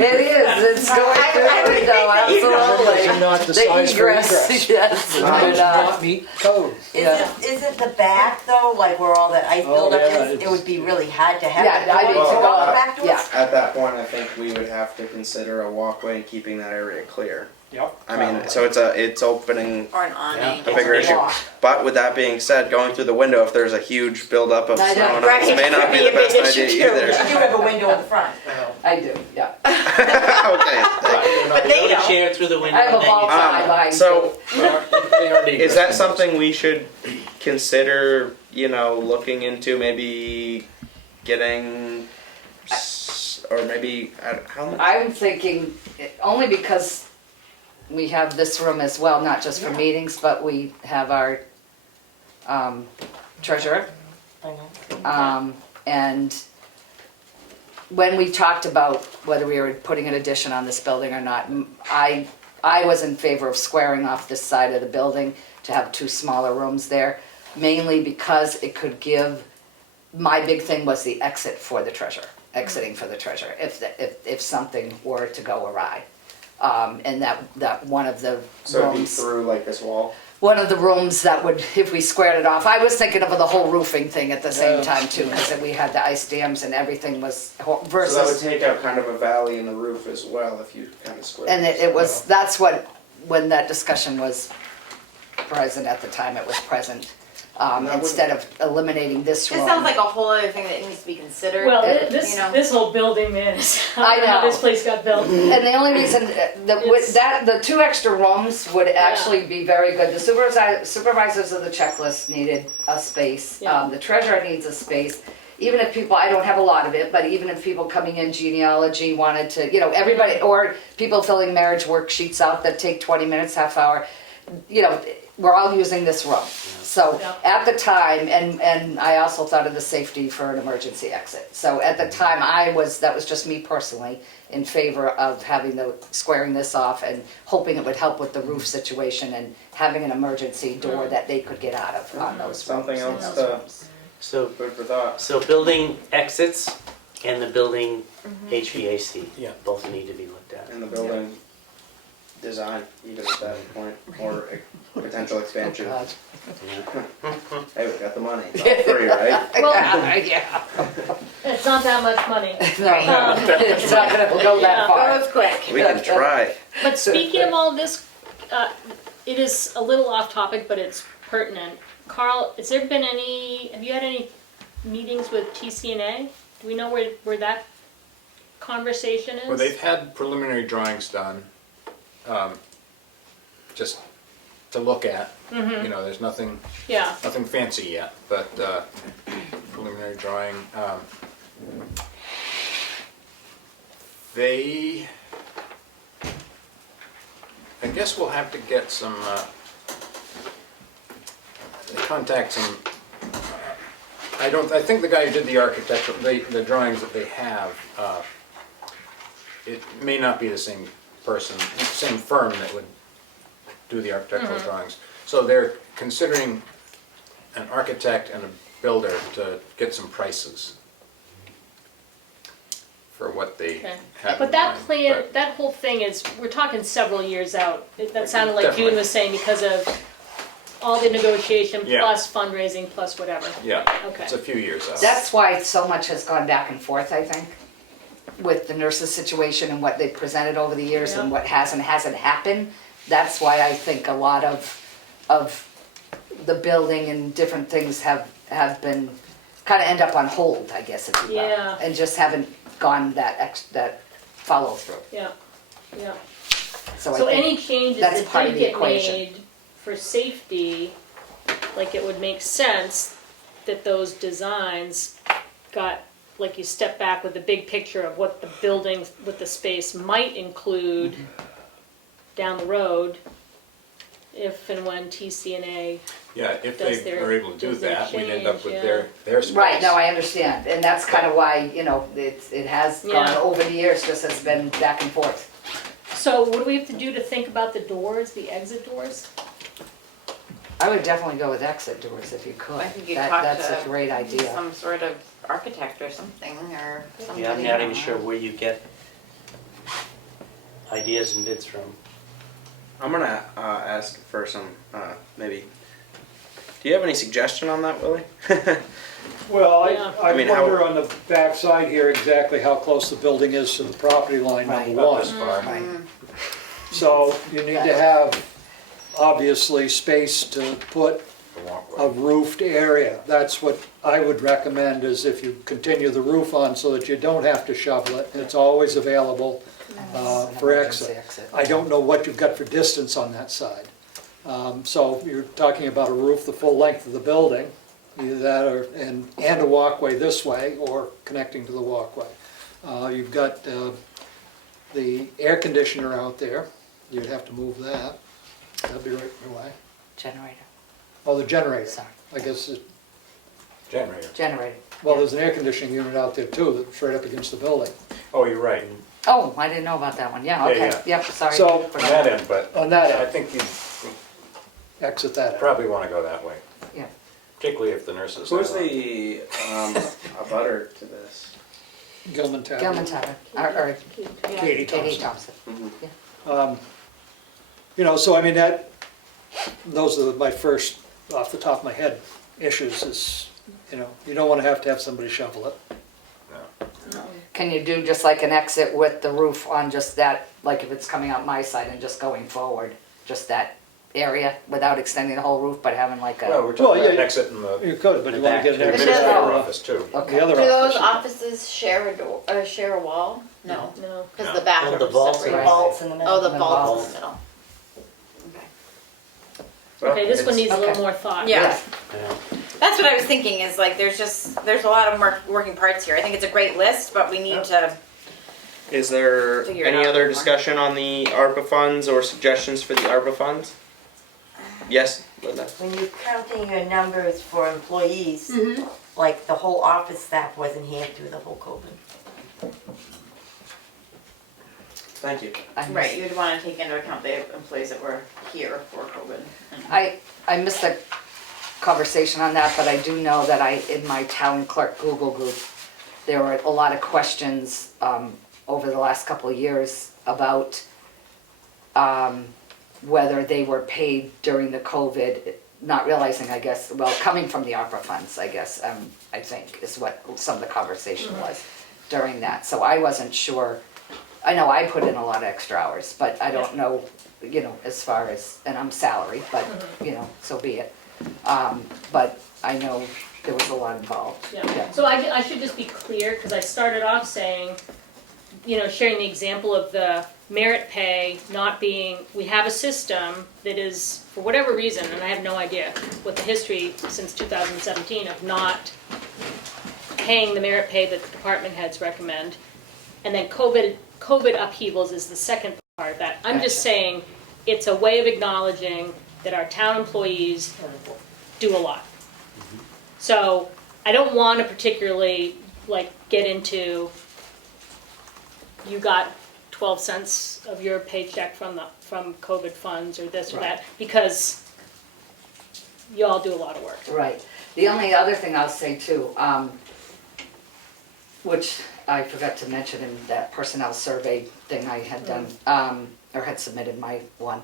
It is, it's going through the window, absolutely. Are not the The size for egress, egress. yes. Does but, not meet code. Yeah. Isn't the back though, like where all that ice buildup yeah, is, it it's- would be really hard to have Yeah, the I door need to to go all the up, back doors? yeah. at that point, I think we would have to consider a walkway and keeping that area clear. Yep. I mean, so it's opening or an awning. a bigger issue. Walk. But with that being said, going through the window, if there's a huge buildup of I know, snow and right. ice, may not be the Could be a best big idea issue, too. either. You have a window in the front. I do, yeah. Okay. But they Put a don't. chair through the window. I have a and then ball you- tie behind you. So, They are is that something we should consider, looking into, maybe getting, or maybe, how much? I'm thinking, only because we have this room as well, not just for meetings, but we have our treasurer. And when we talked about whether we were putting an addition on this building or not, I was in favor of squaring off this side of the building to have two smaller rooms there, mainly because it could give, my big thing was the exit for the treasurer, exiting for the treasurer, if something were to go awry. And that one of the So it'd be rooms, through like this wall? one of the rooms that would, if we squared it off, I was thinking of the whole roofing thing at the same time too, because then we had the ice dams and everything was, So that would versus, take out kind of a valley in the roof as well, if you kind of square. and it was, that's what, when that discussion was present at the time, it was present. Instead of eliminating this room. This sounds like a whole other thing that needs to be considered. Well, It- this whole building, man, I I don't know how know. this place got built. And the only reason, the two extra rooms would actually be very good. The supervisors of the checklist needed a space. Yeah. The treasurer needs a space. Even if people, I don't have a lot of it, but even if people coming in genealogy wanted to, everybody, or people filling marriage worksheets out that take 20 minutes, half hour, we're all using this room. So Yeah. at the time, and I also thought of the safety for an emergency exit. So at the time, that was just me personally, in favor of squaring this off and hoping it would help with the roof situation and having an emergency door that they could get out of on those Something rooms. else in those to rooms. So, food for thought. so building exits and the building Mm-hmm. HVAC, Yeah. both need to be looked at. In the building design, even at that point, or a potential Oh, expansion. God. Hey, we got the money. It's all free, right? Well, Yeah. it's not that much money. No, it's not gonna go that Yeah. far. Goes quick. We can try. But speaking of all this, it is a little off topic, but it's pertinent. Carl, have you had any meetings with TCNA? Do we know where that conversation is? Well, they've had preliminary drawings done, just to look at. You know, there's nothing Yeah, fancy yet, but preliminary drawing. I guess we'll have to get some, contact some, I think the guy who did the architecture, the drawings that they have, it may not be the same person, same firm that would do the architectural drawings. So they're considering an architect and a builder to get some prices for what they okay. have But in that mind, plan, but- that whole thing is, we're talking several years out. That sounded like June Definitely. was saying because of all the negotiation Yeah. plus fundraising plus whatever. Yeah, Okay. it's a few years out. That's why so much has gone back and forth, I think, with the nurses' situation and what they've presented over the years and Yeah. what has and hasn't happened. That's why I think a lot of the building and different things have been, kind of end up on hold, I guess, if you will. Yeah. And just haven't gone that follow through. Yeah, yeah. So I So think any changes that's that part of did the get equation. made for safety, like it would make sense that those designs got, like you step back with the big picture of what the building, what the space might include down the road, if and when TCNA, Yeah, if does they their- are able to do does their that, we'd end up with change, their space. Right, no, I understand, and that's kind of why, it has gone Yeah. over the years, just has been back and forth. so what do we have to do to think about the doors, the exit doors? I would definitely go with exit doors if you could. I think you That- talk That's to a great idea. some sort of architect or something, or somebody. Yeah, I'm not even sure where you get ideas and bids from. I'm gonna ask for some, maybe. Do you have any suggestion on that, Willie? Well, Yeah. I I mean, how- wonder on the back side here exactly how close the building is to the property line, Right. number Not one. this far. Right. So you need to have, obviously, space to put The walkway. a roofed area. That's what I would recommend, is if you continue the roof on so that you don't have to shovel it, it's always available An for emergency exit. I don't know what you've got for distance on that side. So you're talking about a roof the full length of the building, either that or, and a walkway this way, or connecting to the walkway. You've got the air conditioner out there, you'd have to move that, that'd be right away. Generator, Oh, the generator, sorry, I guess, Generator. generator. well, there's an air conditioning unit out there too, that's right up against the building. Oh, you're right, Oh, I didn't know about that one, yeah, Yeah, okay, yeah. yep, sorry. So- on that end, but On that I end, think you exit that out. probably want to go that way, Yeah, particularly if the nurses. Who's have one. the a butter to this? Gilman Tavern. Gilman Tavern, or Katie Katie Thompson. Thompson. So I mean, those are my first, off the top of my head, issues is, you don't want to have somebody shovel it. No. Can you do just like an exit with the roof on just that, like if it's coming out my side and just going forward, just that area without extending the whole roof, but having like Well, a, we're talking about an yeah. exit in the You could, but you want to get an The exit administrator for office too. okay. the other Do those office. offices share a door, share a wall? No, No. because No. the bathrooms the vaults separate. are- Vaults in the middle. Oh, the And the vaults in vaults. the middle. Okay, this one needs a little Okay. more thought. Yeah. Yeah. That's what I was thinking, is like, there's a lot of working parts here. I think it's a great list, but we need to, Is there Figure it any out other more. discussion on the ARPA funds or suggestions for the ARPA funds? Yes, Linda? When you're counting your numbers for employees, like the whole office staff wasn't here through the whole COVID. Thank you. Right, you'd wanna take into account the employees that were here for COVID. I missed a conversation on that, but I do know that in my town clerk Google group, there were a lot of questions over the last couple of years about whether they were paid during the COVID, not realizing, I guess, well, coming from the ARPA funds, I guess, I think is what some of the conversation was during that. So I wasn't sure. I know I put in a lot of extra hours, but I don't know, you know, as far as, and I'm salaried, but, you know, so be it. But I know there was a lot involved. Yeah, so I should just be clear, because I started off saying, you know, sharing the example of the merit pay not being, we have a system that is, for whatever reason, and I have no idea what the history since 2017 of not paying the merit pay that the department heads recommend. And then COVID upheavals is the second part of that. I'm just saying, it's a way of acknowledging that our town employees do a lot. So I don't want to particularly like get into, you got 12 cents of your paycheck from COVID funds or this or that, because you all do a lot of work. Right. The only other thing I'll say too, which I forgot to mention in that personnel survey thing I had done, or had submitted my one.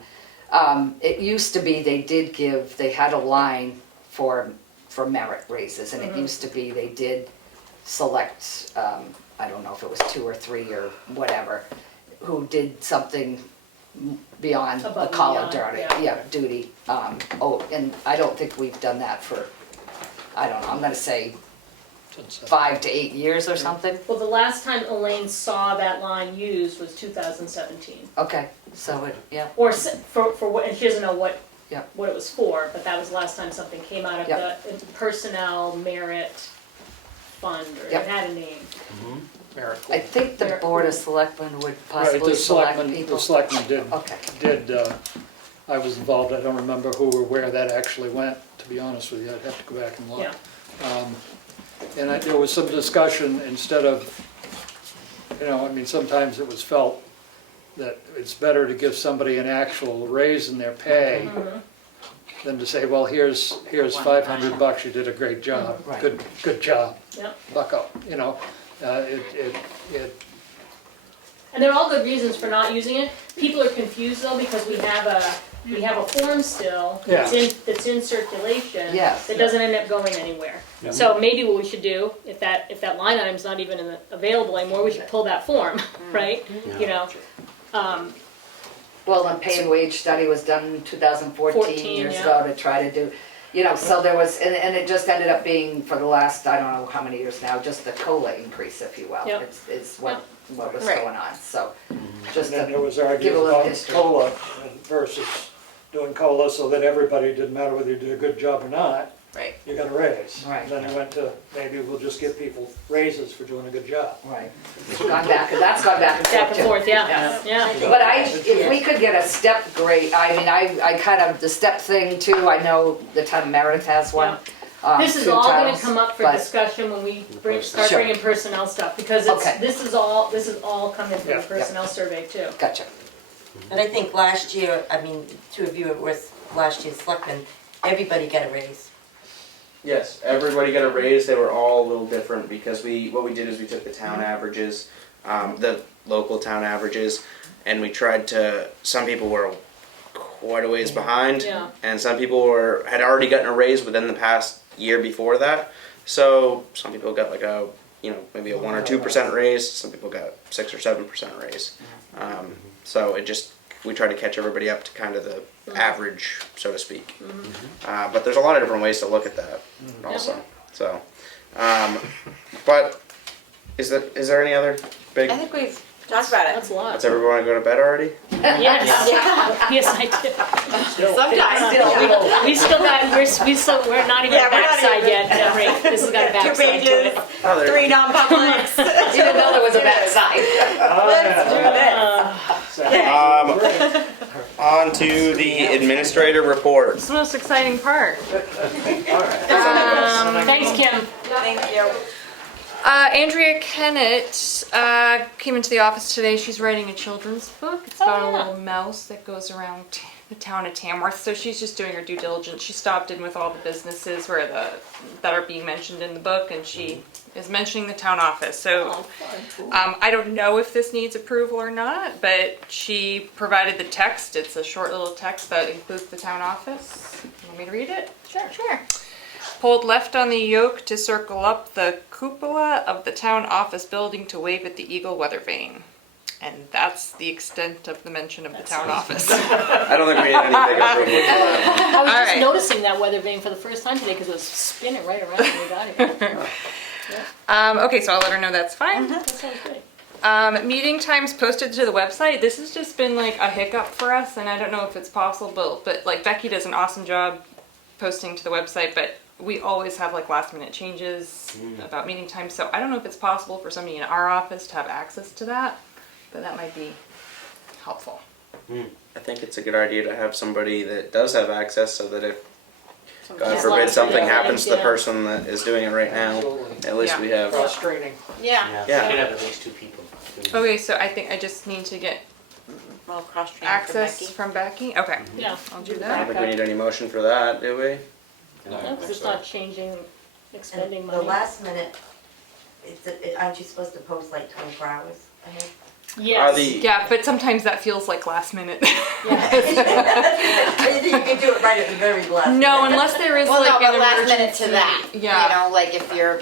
It used to be they had a line for merit raises, and it used to be they did select, I don't know if it was 2 or 3 or whatever, who did something beyond the Above and call beyond, of duty. And I don't think we've done that for, I don't know, I'm gonna say 5 to 8 years or something. Well, the last time Elaine saw that line used was 2017. Okay, so Or for what, and she doesn't know what Yep. what it was for, but that was the last time something came out of the personnel merit fund, or it had a name. Merit. I think the Board of Selectmen would Right, possibly the select selectmen, people. the selectmen did, Okay. I was involved, I don't remember who or where that actually went, to be honest with you, I'd have to go back and look. Yeah. And there was some discussion, instead of, you know, I mean, sometimes it was felt that it's better to give somebody an actual raise in their pay than to say, well, here's $500, you did a great job, Right. good job, Yep. buck up, you know. And there are all good reasons for not using it. People are confused though, because we have a form still that's in circulation Yes. that doesn't end up going anywhere. So maybe what we should do, if that line item's not even available anymore, we should pull that form, right? You know, Well, the pay and wage study was done in 2014, years ago, to try to do, you know, so there was, and it just ended up being for the last, I don't know how many years now, just the COLA increase, if you will, Yep. is what was Right. going on, so. Just And then there to was give a argument little about history. COLA versus doing COLA so that everybody, didn't matter whether you did a good job or not, Right. you got a raise. Right. And then it went to, maybe we'll just give people raises for doing a good job. Right. It's gone back, that's gone back and forth back and too. forth, yeah. But if we could get a step grade, I mean, I kind of, the step thing too, I know the town of Meredith has one. This is two all gonna towns, come up for but- discussion when we start Sure. bringing personnel stuff, because Okay. this is all coming from the Yeah. personnel survey too. Gotcha. But I think last year, I mean, 2 of you were last year's selectmen, everybody got a raise. Yes, everybody got a raise. They were all a little different because what we did is we took the town averages, the local town averages, and we tried to. Some people were quite a ways behind, Yeah. and some people had already gotten a raise within the past year before that. So some people got like maybe a 1 or 2% raise. Some people got 6 or 7% raise. So we tried to catch everybody up to kind of the average, so to speak. But there's a lot of different ways to look at that also. So, but is there any other big? I think we've talked about it. That's a lot. Does everyone want to go to bed already? Yes, yes, I do. Sometimes. We're not even Yeah, we're not backside even. yet. No, right, this has got a 2 backside to pages, it. 3 non-publics. Even though there was a backside. Let's do this. So, On to the administrator report. It's the most exciting part. Thanks, Kim. Thank you. Andrea Kennett came into the office today. She's writing a children's book. It's about a little mouse that goes around the town of Tamworth. So she's just doing her due diligence. She stopped in with all the businesses that are being mentioned in the book, and she is mentioning the town office. So I don't know if this needs approval or not, but she provided the text. It's a short little text that includes the town office. You want me to read it? Sure. Hold left on the yoke to circle up the cupola of the town office building to wave at the eagle weather vane. And that's the extent of the mention of the town office. I don't think we need any big approval for that. I was just right. noticing that weather vane for the first time today because it was spinning right around when we got here. Okay, so I'll let her know that's fine. That sounds great. Meeting times posted to the website. This has just been like a hiccup for us, and I don't know if it's possible, but like Becky does an awesome job posting to the website, but we always have like last minute changes about meeting times, so I don't know if it's possible for somebody in our office to have access to that, but that might be helpful. I think it's a good idea to have somebody that does have access so that if, God Yeah. forbid, something Yeah. happens to the Yeah. person that is doing it right now, Absolutely. at least we have. Frustrating. Yeah. Yeah, Yeah. you can have at least 2 people. Okay, so I think I just need to get Well, cross-trained for access Becky. from Becky. Okay, Yeah. I'll do I don't that. think we need any motion for that, do we? No, because it's not changing, expending And money. the last minute, aren't you supposed to post like 24 hours ahead? Yes. Yeah, but sometimes that feels like last minute. You can do it right at the very last minute. No, unless there is Well, like no, an but last emergency. minute to that. Yeah. You know, like if you're,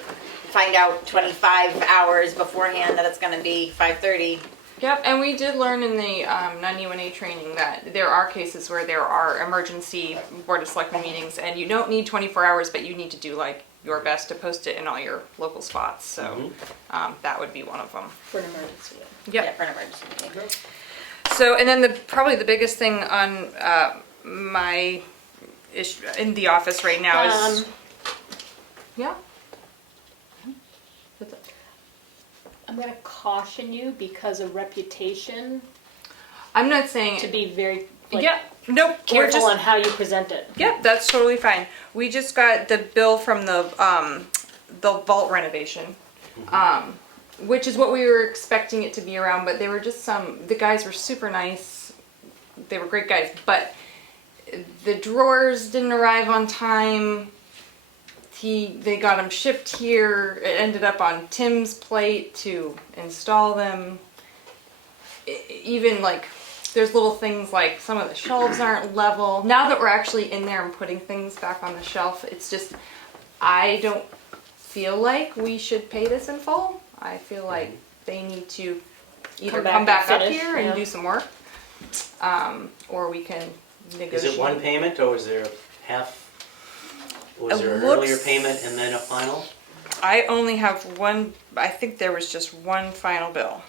find out 25 hours beforehand that it's gonna be 5:30. Yep, and we did learn in the non-UNA training that there are cases where there are emergency Board of Selectmen meetings, and you don't need 24 hours, but you need to do like your best to post it in all your local spots. So that would be one of them. For an emergency. Yep. Yeah, for an emergency meeting. So, and then probably the biggest thing on my issue in the office right now is yeah. What's up? I'm gonna caution you because of reputation I'm not saying to be very like, yeah. Nope. We're careful just on how you present it. Yep, that's totally fine. We just got the bill from the vault renovation, which is what we were expecting it to be around. But they were just the guys were super nice. They were great guys, but the drawers didn't arrive on time. They got them shipped here. It ended up on Tim's plate to install them. Even like. There's little things like some of the shelves aren't level. Now that we're actually in there and putting things back on the shelf, it's just, I don't feel like we should pay this in full. I feel like they need to either come back up finish, here and yeah. do some work, or we can negotiate. Is it one payment or was there half? Was It there an looks- earlier payment and then a final? I only have one, I think there was just one final bill.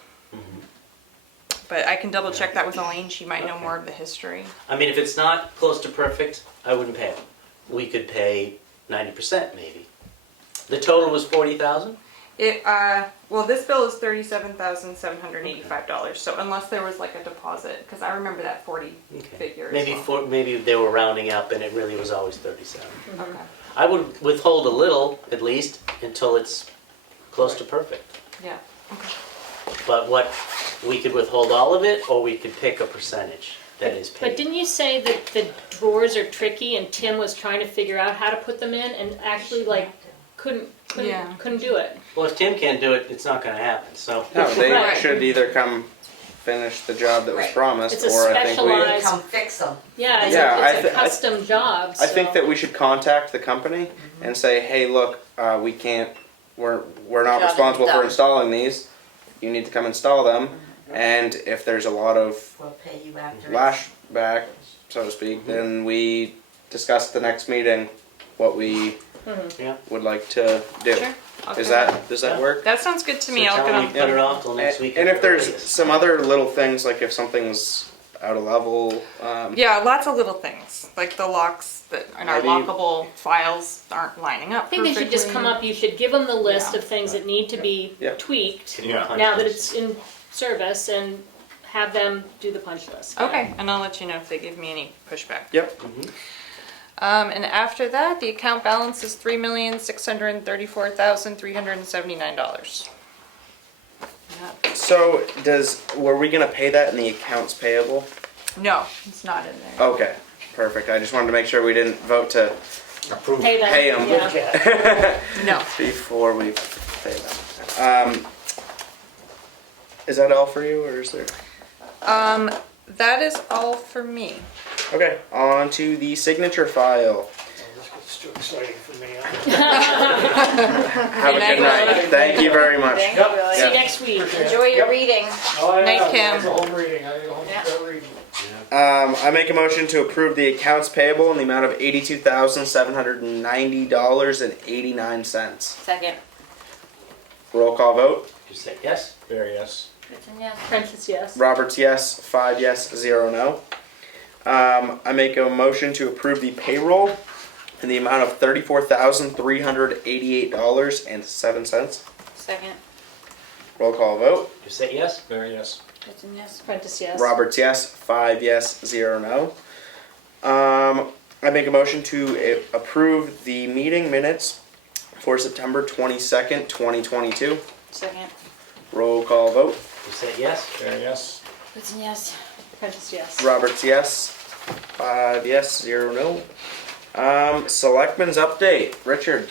But I can double check that with Elaine, she might know more of the history. I mean, if it's not close to perfect, I wouldn't pay it. We could pay 90% maybe. The total was 40,000? Well, this bill is $37,785. So unless there was like a deposit, because I remember that 40 figure. as Maybe well. maybe they were rounding up and it really was always 37. Okay. I would withhold a little at least until it's close to perfect. Yeah. Okay. But we could withhold all of it, or we could pick a percentage that is But paid. didn't you say that the drawers are tricky and Tim was trying to figure out how to put them in and actually like couldn't Yeah. do it? Well, if Tim can't do it, it's not going to happen. So No, they Right. should either come finish the job that was Right. promised, It's a or I think we. specialized- Come fix them. Yeah, it's Yeah, a custom job. I think so- that we should contact the company and say, hey, look, we can't. We're not Job responsible for done. installing these. You need to come install them. And if there's a lot of We'll pay you after. lashback, so to speak, then we discuss the next meeting what we Yeah. would like to do. Sure. Does Okay. that Yeah. work? That sounds good to me. So I'll tell get them on. we put it off till next week. And at if the there's earliest. some other little things, like if something's out of level, Yeah, lots of little things like the locks that in our Maybe- lockable files aren't lining up. I think they should just come up, you should give them the list Yeah. of things that need to be Yeah. tweaked Yeah. now that it's in service and have them do the punch list. Okay, and I'll let you know if they give me any pushback. Yep. And after that, the account balance is $3,634,379. So were we gonna pay that in the accounts payable? No, it's not in there. Okay, perfect. I just wanted to make sure we didn't vote to Approved. Pay them. pay them Yeah. No. before we pay them. Is that all for you, or is there? That is all for me. Okay, on to the signature file. This gets too exciting for me. Have a night, good night. Willie. Thank you very much. Thank you, Willie. See you next week. Enjoy your reading. Oh, yeah, Night, Kim. that's a whole reading, I need a whole Yeah. reading. I make a motion to approve the accounts payable in the amount of $82,790.89. Second. Roll call vote. You say yes? There, yes. Kristen, yes. Prentice, yes. Roberts, yes. 5 yes, 0 no. I make a motion to approve the payroll in the amount of $34,388.07. Second. Roll call vote. You say yes? There, yes. Kristen, yes. Prentice, yes. Roberts, yes. 5 yes, 0 no. I make a motion to approve the meeting minutes for September 22nd, 2022. Second. Roll call vote. You say yes? There, yes. Kristen, yes. Prentice, yes. Roberts, yes. 5 yes, 0 no. Selectmen's update. Richard.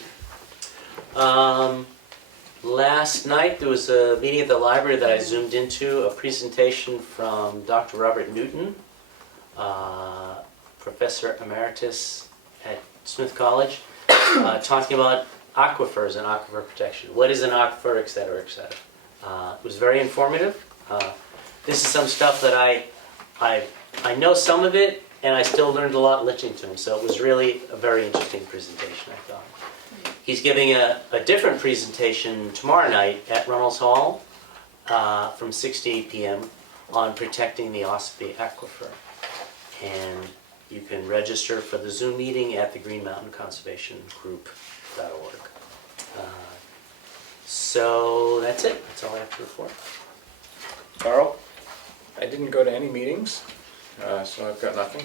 Last night there was a meeting at the library that I zoomed into, a presentation from Dr. Robert Newton, Professor Emeritus at Smith College, talking about aquifers and aquifer protection. What is an aquifer, et cetera, et cetera. It was very informative. This is some stuff that I know some of it, and I still learned a lot listening to him, so it was really a very interesting presentation, I thought. He's giving a different presentation tomorrow night at Runnels Hall from 6 to 8 p.m. on protecting the Ossipee Aquifer. And you can register for the Zoom meeting at the Green Mountain Conservation Group.org. So that's it. That's all I have to report. Carl. I didn't go to any meetings, so I've got nothing.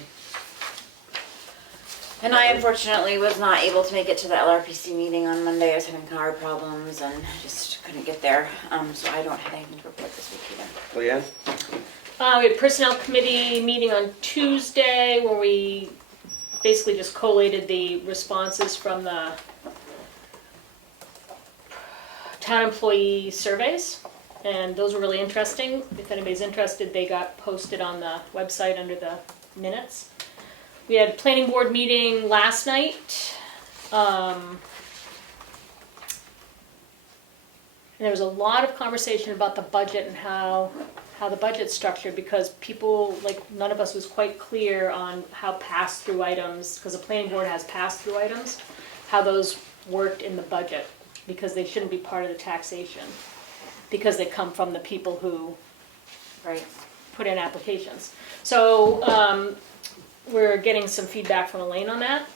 And I unfortunately was not able to make it to the LRPC meeting on Monday. I was having car problems and just couldn't get there. So I don't have anything to report this week either. Leanne. We had Personnel Committee meeting on Tuesday where we basically just collated the responses from the town employee surveys. And those were really interesting. If anybody's interested, they got posted on the website under the minutes. We had a planning board meeting last night. And there was a lot of conversation about the budget and how the budget's structured, because people, like, none of us was quite clear on how pass-through items, because the planning board has pass-through items, how those worked in the budget, because they shouldn't be part of the taxation, because they come from the people who Right. put in applications. So, we're getting some feedback from Elaine on that.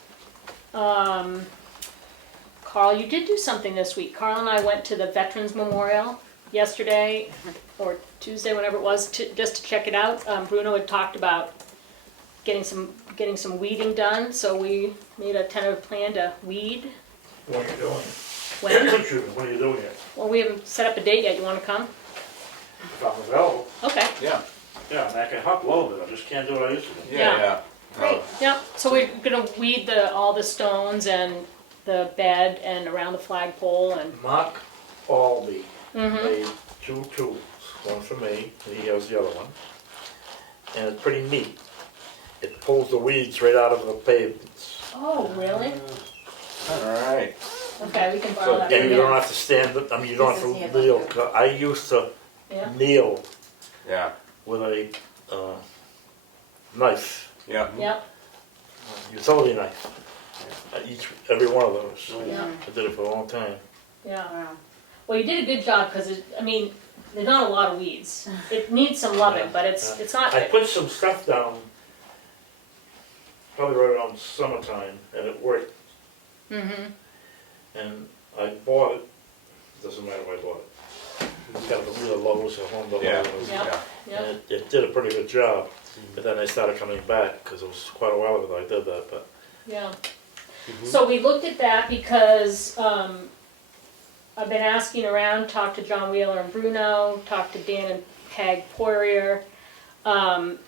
Carl, you did do something this week. Carl and I went to the Veterans Memorial yesterday, or Tuesday, whenever it was, just to check it out. Bruno had talked about getting some weeding done, so we made a tentative plan to weed. When are you doing When? it? Excuse me, when are you doing it? Well, we haven't set up a date yet. You wanna come? If I'm available. Okay, Yeah. Yeah, and I can help a little bit, I just can't do what I used to do. Yeah. Great. yeah, so we're gonna weed all the stones and the bed and around the flagpole and, Mark Albee mhm, made 2 tools, one for me, and he has the other one. And it's pretty neat. It pulls the weeds right out of the pavements. oh, really? All right. Okay, we can borrow that. And you don't from have to stand, I mean, you don't This have is to the kneel. other. I used to Yeah. kneel Yeah. with a knife, Yeah. Yeah, utility knife. Every one of those. yeah, I did it for a long time. yeah. Wow. Well, you did a good job, because there's not a lot of weeds. It needs some loving, but it's not, I put some stuff down, probably right around summertime, and it worked. mm-hmm, And I bought it, doesn't matter where I bought it. got a real Lowe's or Home Depot. Yeah. Yeah. And it did a pretty good job, but then they started coming back, because it was quite a while ago I did that, but. Yeah. So we looked at that because I've been asking around, talked to John Wheeler and Bruno, talked to Dan and Peg Poirier, and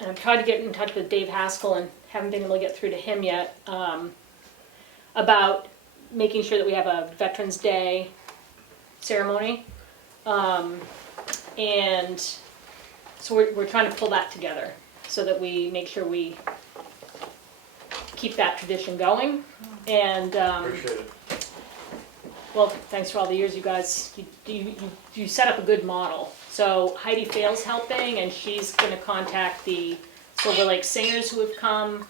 I've tried to get in touch with Dave Haskell and haven't been able to get through to him yet, about making sure that we have a Veterans Day ceremony. And so we're trying to pull that together so that we make sure we keep that tradition going. And Appreciate it. well, thanks for all the years, you guys. You set up a good model. So Heidi Fail's helping, and she's going to contact the Silver Lake Singers who have come.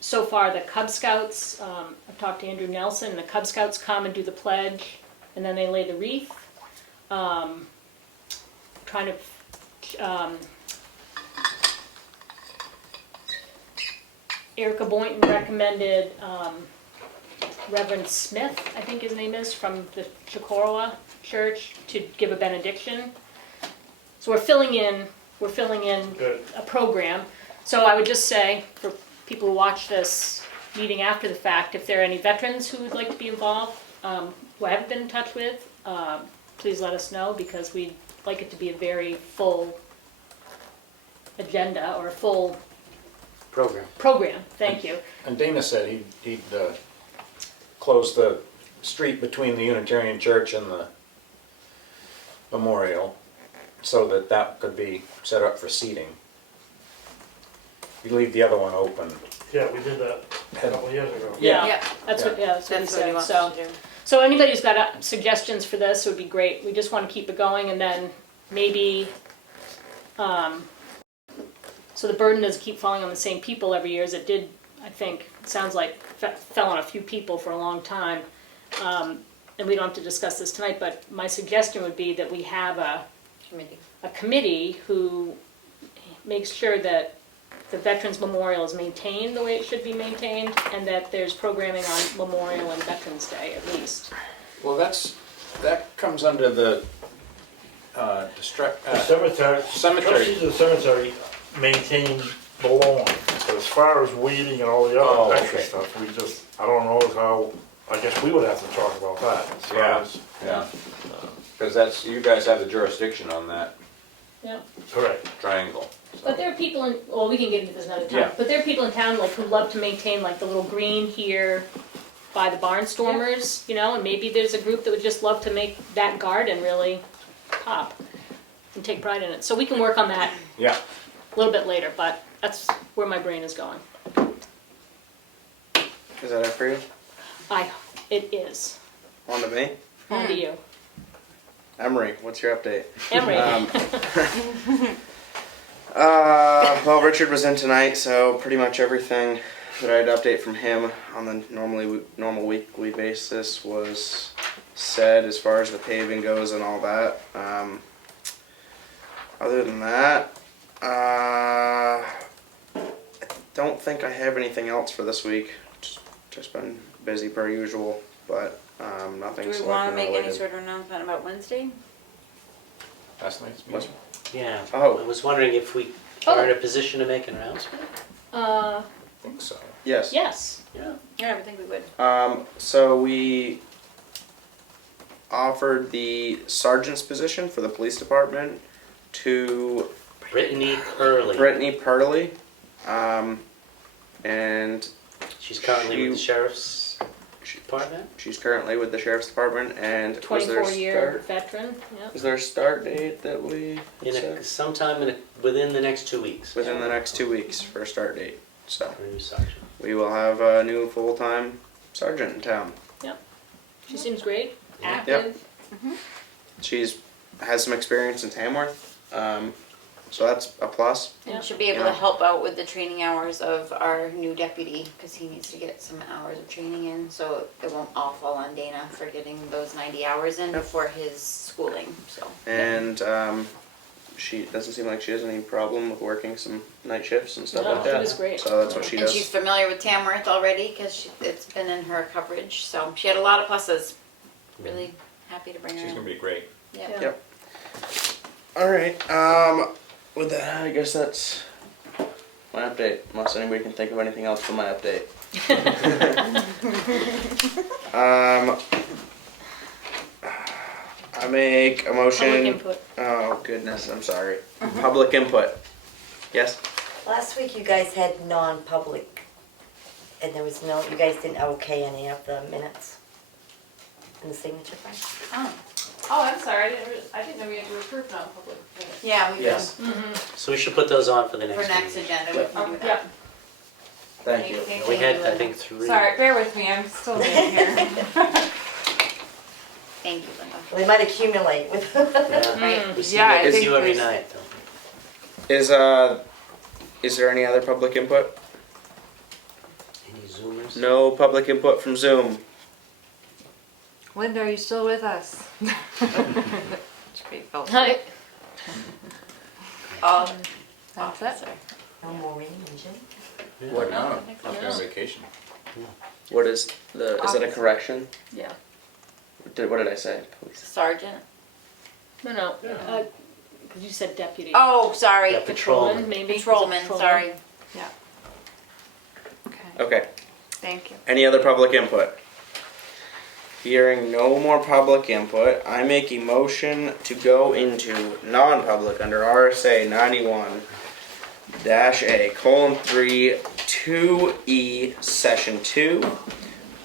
So far, the Cub Scouts. I've talked to Andrew Nelson. The Cub Scouts come and do the pledge, and then they lay the wreath. Trying to. Erica Boynton recommended Reverend Smith, I think his name is, from the Chicorowa Church to give a benediction. So we're filling in Good. a program. So I would just say, for people who watch this meeting after the fact, if there are any veterans who would like to be involved, who I haven't been in touch with, please let us know, because we'd like it to be a very full agenda, or a full program. Thank you. And Dana said he'd close the street between the Unitarian Church and the memorial so that could be set up for seating. You leave the other one open. Yeah, we did that a couple of years ago. Yeah, that's what he That's what he said. wants So, to do. so anybody who's got suggestions for this would be great. We just want to keep it going, and then maybe, so the burden doesn't keep falling on the same people every year, as it did, I think, it sounds like, fell on a few people for a long time. And we don't have to discuss this tonight, but my suggestion would be that we have a committee who makes sure that the Veterans Memorial is maintained the way it should be maintained, and that there's programming on Memorial and Veterans Day at least. Well, that comes under the The cemetery. cemetery. Trustees of the cemetery maintain the lawn, but as far as weeding and all the Oh, other extra okay. stuff, I don't know how, I guess we would have to talk about that. As far Yeah. as, Yeah, because you guys have the jurisdiction on that Yeah. correct. triangle. But there are people in, well, we can get into this another time, Yeah. but there are people in town like who love to maintain like the little green here by the barnstormers, you know, and maybe there's a group that would just love to make that garden really pop and take pride in it. So we can work on that Yeah. a little bit later, but that's where my brain is going. Is that it for you? It is. On to me? On to you. Emery, what's your update? Emery. Well, Richard was in tonight, so pretty much everything that I had to update from him on the normal weekly basis was said as far as the paving goes and all that. Other than that, I don't think I have anything else for this week. Just been busy per usual, but nothing. Do we want to selectmen make any related. sort of announcement about Wednesday? Last night's What's- meeting. Yeah. Oh. I was wondering if we are in a position to make an announcement? I think so. Yes. Yes. Yeah. Yeah, I think we would. So we offered the sergeant's position for the police department to Brittany Curley. Brittany Purley, and She's currently with the She- sheriff's department. she's currently with the sheriff's department. And was there a 24-year start? veteran. Yep. Is there a start date that we said? Sometime within the next 2 weeks. Within the next 2 weeks for a start date? So For a new sergeant. we will have a new full-time sergeant in town. She seems great. Yeah. Active. She's has some experience in Tamworth, so that's a plus. Yeah. And should be able Yeah. to help out with the training hours of our new deputy, because he needs to get some hours of training in, so it won't all fall on Dana for getting those 90 hours in before his schooling, so. And she doesn't seem like she has any problem with working some night shifts and stuff No, like she that. was great. So that's what she And does. she's familiar with Tamworth already, because it's been in her coverage, so she had a lot of pluses. Really happy to bring her She's in. gonna be great. Yeah. Yeah. Yep. All right. With that, I guess that's my update. Unless anybody can think of anything else for my update. I make a motion. Public input. Oh goodness, I'm sorry. Public input. Yes. Last week you guys had non-public, and there was no, you guys didn't okay any of the minutes in the signature file? Oh, I'm sorry, I didn't know we had to approve non-public minutes. Yeah, we Yes. will. So we should put those on for the For next next meeting. agenda, we can do Yeah, that. Thank you. We had, I think, 3. sorry, bear with me, I'm still new here. Thank you, Linda. Well, they might accumulate with. Yeah. We see Yeah, I you think every there's- night, though. Is there any other public input? Any Zoomers? No public input from Zoom. Linda, are you still with us? Great, Phil. Hi. That's it. No Maureen and Jim? What now? I think so. After vacation. What is the? Is that a correction? Yeah. What did I say? Police. Sergeant. No, because you said deputy. Oh, sorry. Yeah, patrolman. Maybe. Patrolman, sorry. Okay, Okay. thank you. Any other public input? Hearing no more public input, I make a motion to go into non-public under RSA 91-A:3 2E Session 2,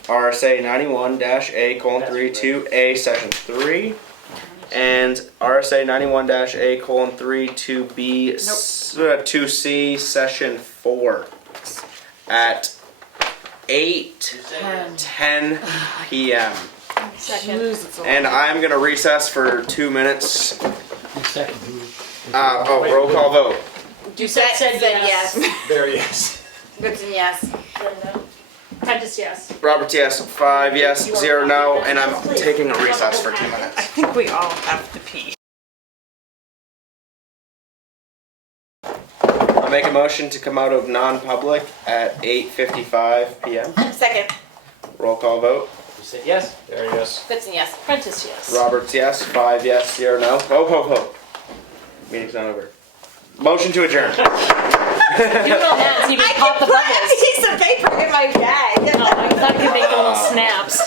RSA 91-A:3 2A Session 3, and RSA 91-A:3 2B 2C Session 4 at 8:10 p.m. Second. And I'm gonna recess for 2 minutes. Second, Roll call vote. Doucette said yes. There, yes. Goodson, yes. Linda. Prentice, yes. Roberts, yes. 5 yes, 0 no, and I'm taking a recess for 2 minutes. I think we all have to pee. I'll make a motion to come out of non-public at 8:55 p.m. Second. Roll call vote. You said yes? There, yes. Goodson, yes. Prentice, yes. Roberts, yes. 5 yes, 0 no. Ho. Meeting's not over. Motion to adjourn. Doing all that, so you can pop the bubbles. piece of paper in my bag. Oh, I thought you could make the little snaps.